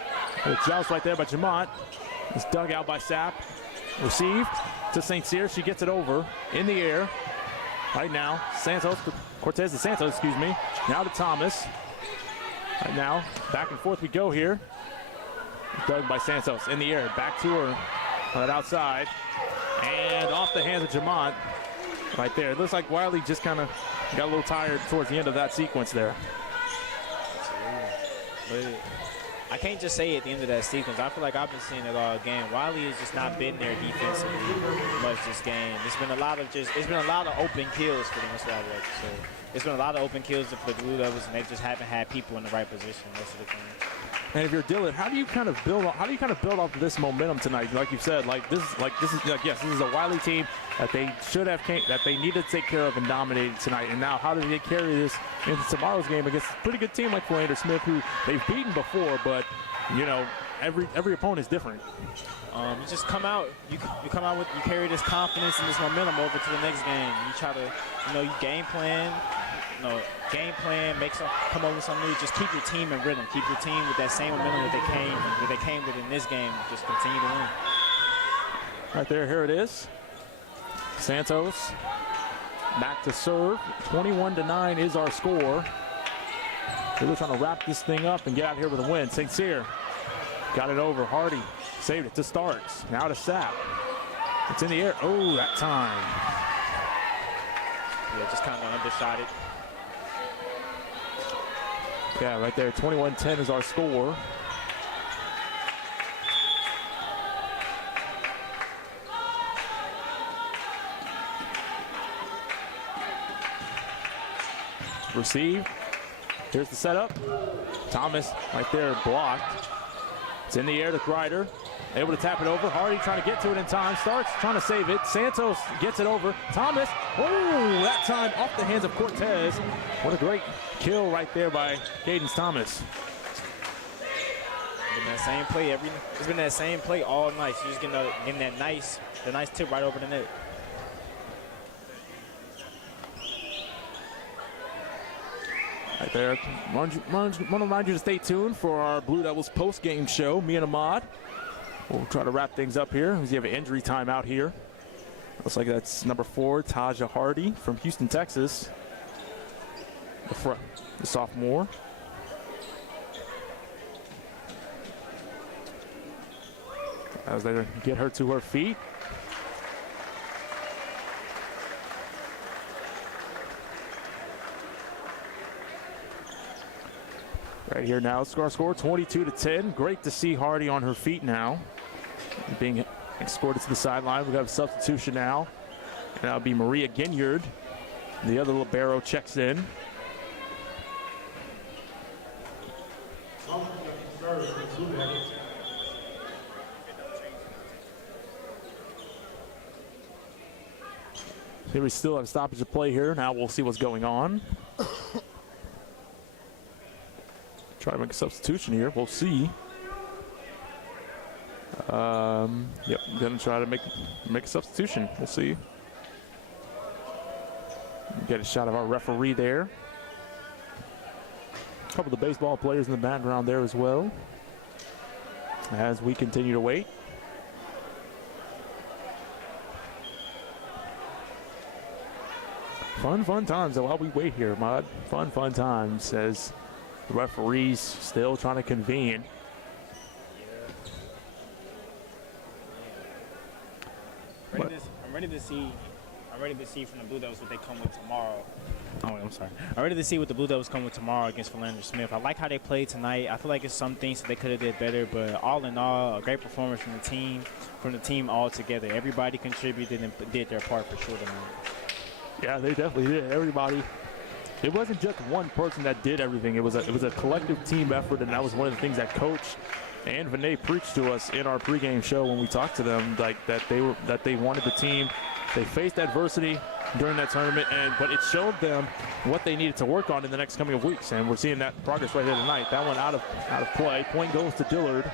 The joust right there by Jamont. It's dug out by Sapp. Received to St. Cyr. She gets it over in the air. Right now, Cortez to Santos, excuse me. Now to Thomas. Right now, back and forth we go here. Dug by Santos in the air. Back to her. Right outside. And off the hands of Jamont. Right there. It looks like Wiley just kind of got a little tired towards the end of that sequence there. But I can't just say at the end of that sequence. I feel like I've been seeing it all game. Wiley has just not been there defensively much this game. It's been a lot of open kills for them. That's what I like to say. It's been a lot of open kills for the Blue Devils, and they just haven't had people in the right position most of the time. And if you're Dillard, how do you kind of build off of this momentum tonight? Like you said, yes, this is a Wiley team that they need to take care of and dominate tonight. And now, how do they carry this into tomorrow's game against a pretty good team like Philander Smith, who they've beaten before, but you know every opponent is different. You just come out. You carry this confidence and this momentum over to the next game. You try to, you game plan. Come up with something new. Just keep your team in rhythm. Keep your team with that same momentum that they came with in this game. Just continue to win. Right there, here it is. Santos back to serve. 21-9 is our score. We're trying to wrap this thing up and get out here with a win. St. Cyr got it over. Hardy saved it to Starks. Now to Sapp. It's in the air. Oh, that time. Yeah, just kind of undershot it. Yeah, right there. 21-10 is our score. Receive. Here's the setup. Thomas right there blocked. It's in the air to Grider. Able to tap it over. Hardy trying to get to it in time. Starks trying to save it. Santos gets it over. Thomas. Oh, that time off the hands of Cortez. What a great kill right there by Cadence Thomas. Been that same play it's been that same play all night. She's just getting that nice tip right over the net. Right there. Want to remind you to stay tuned for our Blue Devils post-game show. Me and Ahmad. We'll try to wrap things up here. We have an injury time out here. Looks like that's number 4, Taja Hardy from Houston, Texas. The sophomore. As they get her to her feet. Right here now, score 22-10. Great to see Hardy on her feet now. Being escorted to the sideline. We have a substitution now. And that'll be Maria Ginyard. The other libero checks in. Here we still have stoppage of play here. Now we'll see what's going on. Try to make a substitution here. We'll see. Yep, gonna try to make a substitution. We'll see. Get a shot of our referee there. A couple of the baseball players in the background there as well, as we continue to wait. Fun times while we wait here, Mod. Fun times as the referees still trying to convene. I'm ready to see from the Blue Devils what they come with tomorrow. Oh, I'm sorry. I'm ready to see what the Blue Devils come with tomorrow against Philander Smith. I like how they played tonight. I feel like it's some things that they could have did better, but all in all, a great performance from the team all together. Everybody contributed and did their part for sure tonight. Yeah, they definitely did. Everybody. It wasn't just one person that did everything. It was a collective team effort, and that was one of the things that Coach and Vinay preached to us in our pregame show when we talked to them, like that they wanted the team. They faced adversity during that tournament, but it showed them what they needed to work on in the next coming of weeks, and we're seeing that progress right here tonight. That one out of play. Point goes to Dillard.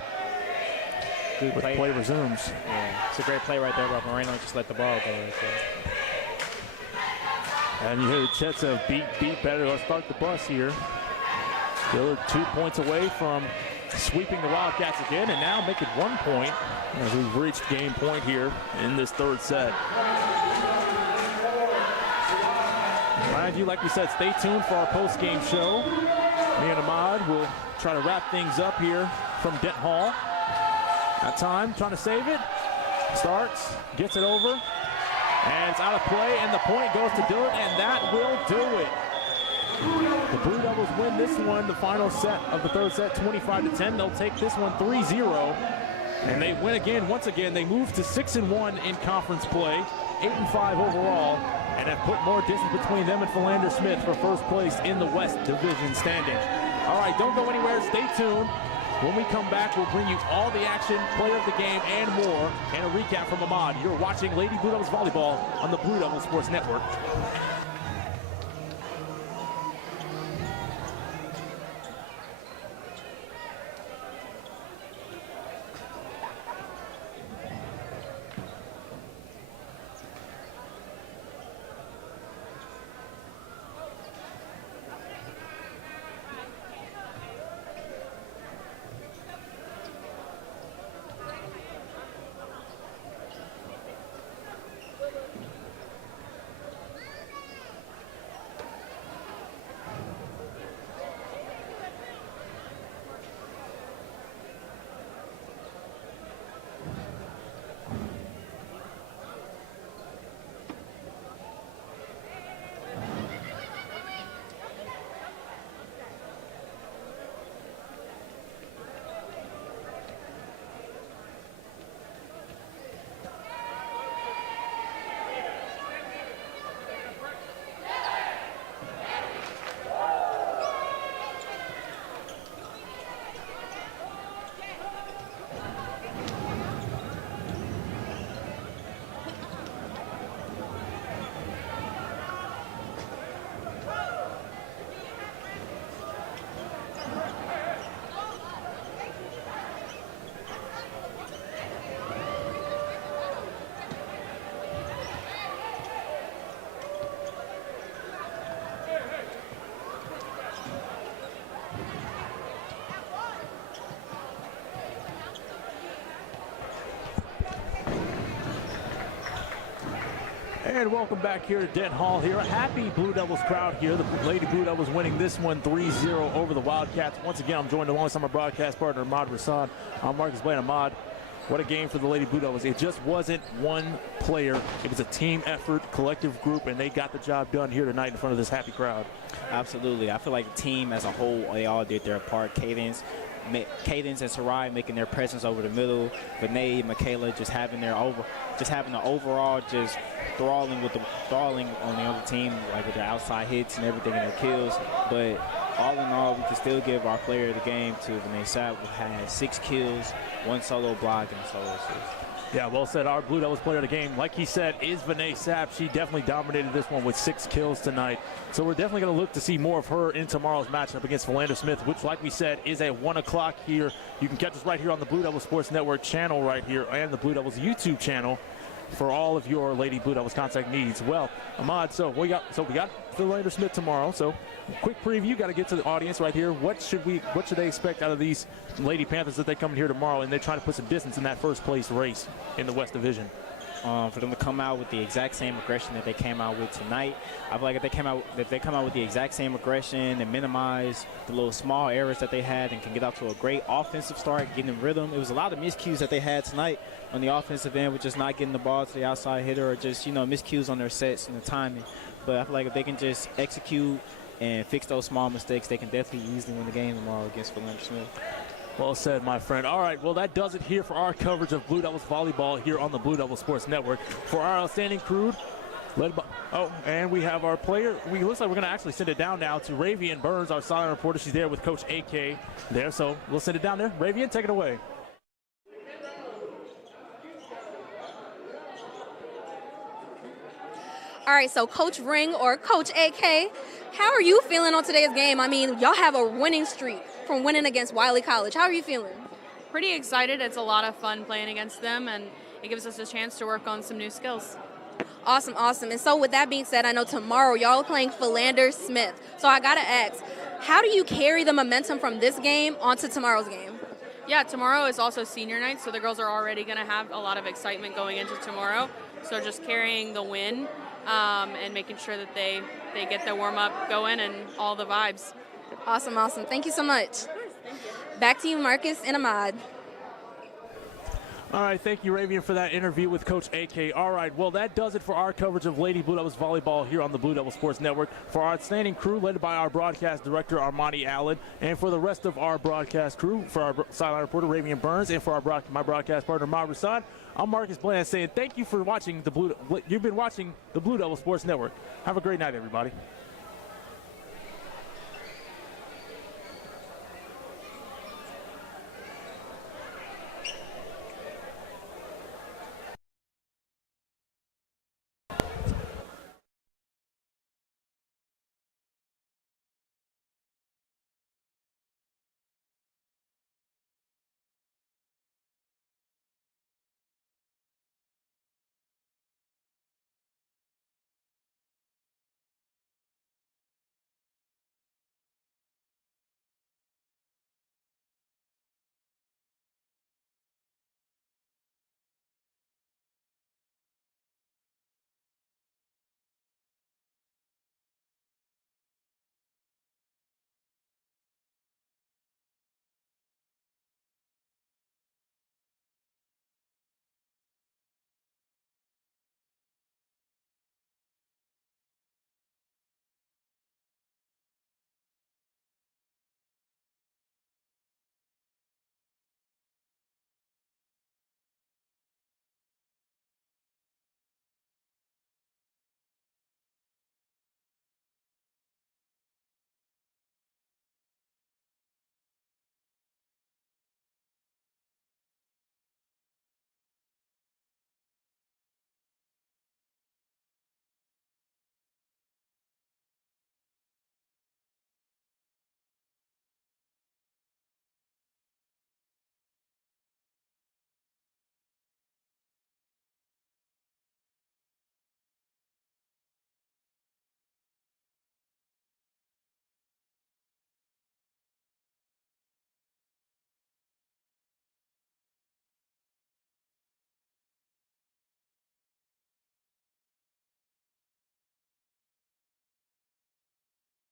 Good play resumes. Yeah, it's a great play right there by Moreno. Just let the ball go right there. And you hear the Chetsa beat better. Let's start the bus here. Dillard 2 points away from sweeping the Wildcats again, and now make it 1 point as we've reached game point here in this third set. Mind you, like we said, stay tuned for our post-game show. Me and Ahmad will try to wrap things up here from Dent Hall. That time, trying to save it. Starts, gets it over, and it's out of play, and the point goes to Dillard, and that will do it. The Blue Devils win this one, the final set of the third set, 25-10. They'll take this one 3-0, and they win again. Once again, they move to 6-1 in conference play, 8-5 overall, and have put more distance between them and Philander Smith for first place in the West Division standing. All right, don't go anywhere. Stay tuned. When we come back, we'll bring you all the action, player of the game, and more, and a recap from Ahmad. You're watching Lady Blue Devils Volleyball on the Blue Devils Sports Network. And welcome back here to Dent Hall here. A happy Blue Devils crowd here. The Lady Blue Devils winning this one 3-0 over the Wildcats. Once again, I'm joined alongside my broadcast partner, Ahmad Rasad. I'm Marcus Blaine. Ahmad, what a game for the Lady Blue Devils. It just wasn't one player. It was a team effort, collective group, and they got the job done here tonight in front of this happy crowd. Absolutely. I feel like the team as a whole, they all did their part. Cadence and Sarai making their presence over the middle. Vinay, Michaela just having the overall just thralling on the other team, like with their outside hits and everything and their kills. But all in all, we can still give our player of the game to Vinay Sapp, who had 6 kills, 1 solo block, and a solo assist. Yeah, well said. Our Blue Devils player of the game, like he said, is Vinay Sapp. She definitely dominated this one with 6 kills tonight. So we're definitely going to look to see more of her in tomorrow's matchup against Philander Smith, which, like we said, is at 1 o'clock here. You can catch us right here on the Blue Devils Sports Network channel right here and the Blue Devils YouTube channel for all of your Lady Blue Devils contact needs. Well, Ahmad, we got Philander Smith tomorrow. So quick preview, got to get to the audience right here. What should they expect out of these Lady Panthers that they come in here tomorrow and they're trying to put some distance in that first place race in the West Division? For them to come out with the exact same aggression that they came out with tonight. I feel like if they come out with the exact same aggression and minimize the little small errors that they had and can get out to a great offensive start, getting in rhythm. It was a lot of miscues that they had tonight on the offensive end with just not getting the ball to the outside hitter or just, miscues on their sets and the timing. But I feel like if they can just execute and fix those small mistakes, they can definitely easily win the game tomorrow against Philander Smith. Well said, my friend. All right, well, that does it here for our coverage of Blue Devils volleyball here on the Blue Devils Sports Network. For our outstanding crew, led by, and we have our player. Looks like we're going to actually send it down now to Ravian Burns, our silent reporter. She's there with Coach AK there, so we'll send it down there. Ravian, take it away. All right, so Coach Ring or Coach AK, how are you feeling on today's game? I mean, y'all have a winning streak from winning against Wiley College. How are you feeling? Pretty excited. It's a lot of fun playing against them, and it gives us a chance to work on some new skills. Awesome, awesome. And so with that being said, I know tomorrow y'all are playing Philander Smith. So I got to ask, how do you carry the momentum from this game onto tomorrow's game? Yeah, tomorrow is also senior night, so the girls are already going to have a lot of excitement going into tomorrow. So just carrying the win and making sure that they get their warm-up going and all the vibes. Awesome, awesome. Thank you so much. Back to you, Marcus and Ahmad. All right, thank you, Ravian, for that interview with Coach AK. All right, well, that does it for our coverage of Lady Blue Devils volleyball here on the Blue Devils Sports Network. For our outstanding crew, led by our broadcast director, Armani Allen, and for the rest of our broadcast crew, for our sideline reporter, Ravian Burns, and for my broadcast partner, Ahmad Rasad, I'm Marcus Bland saying thank you for watching you've been watching the Blue Devils Sports Network. Have a great night, everybody.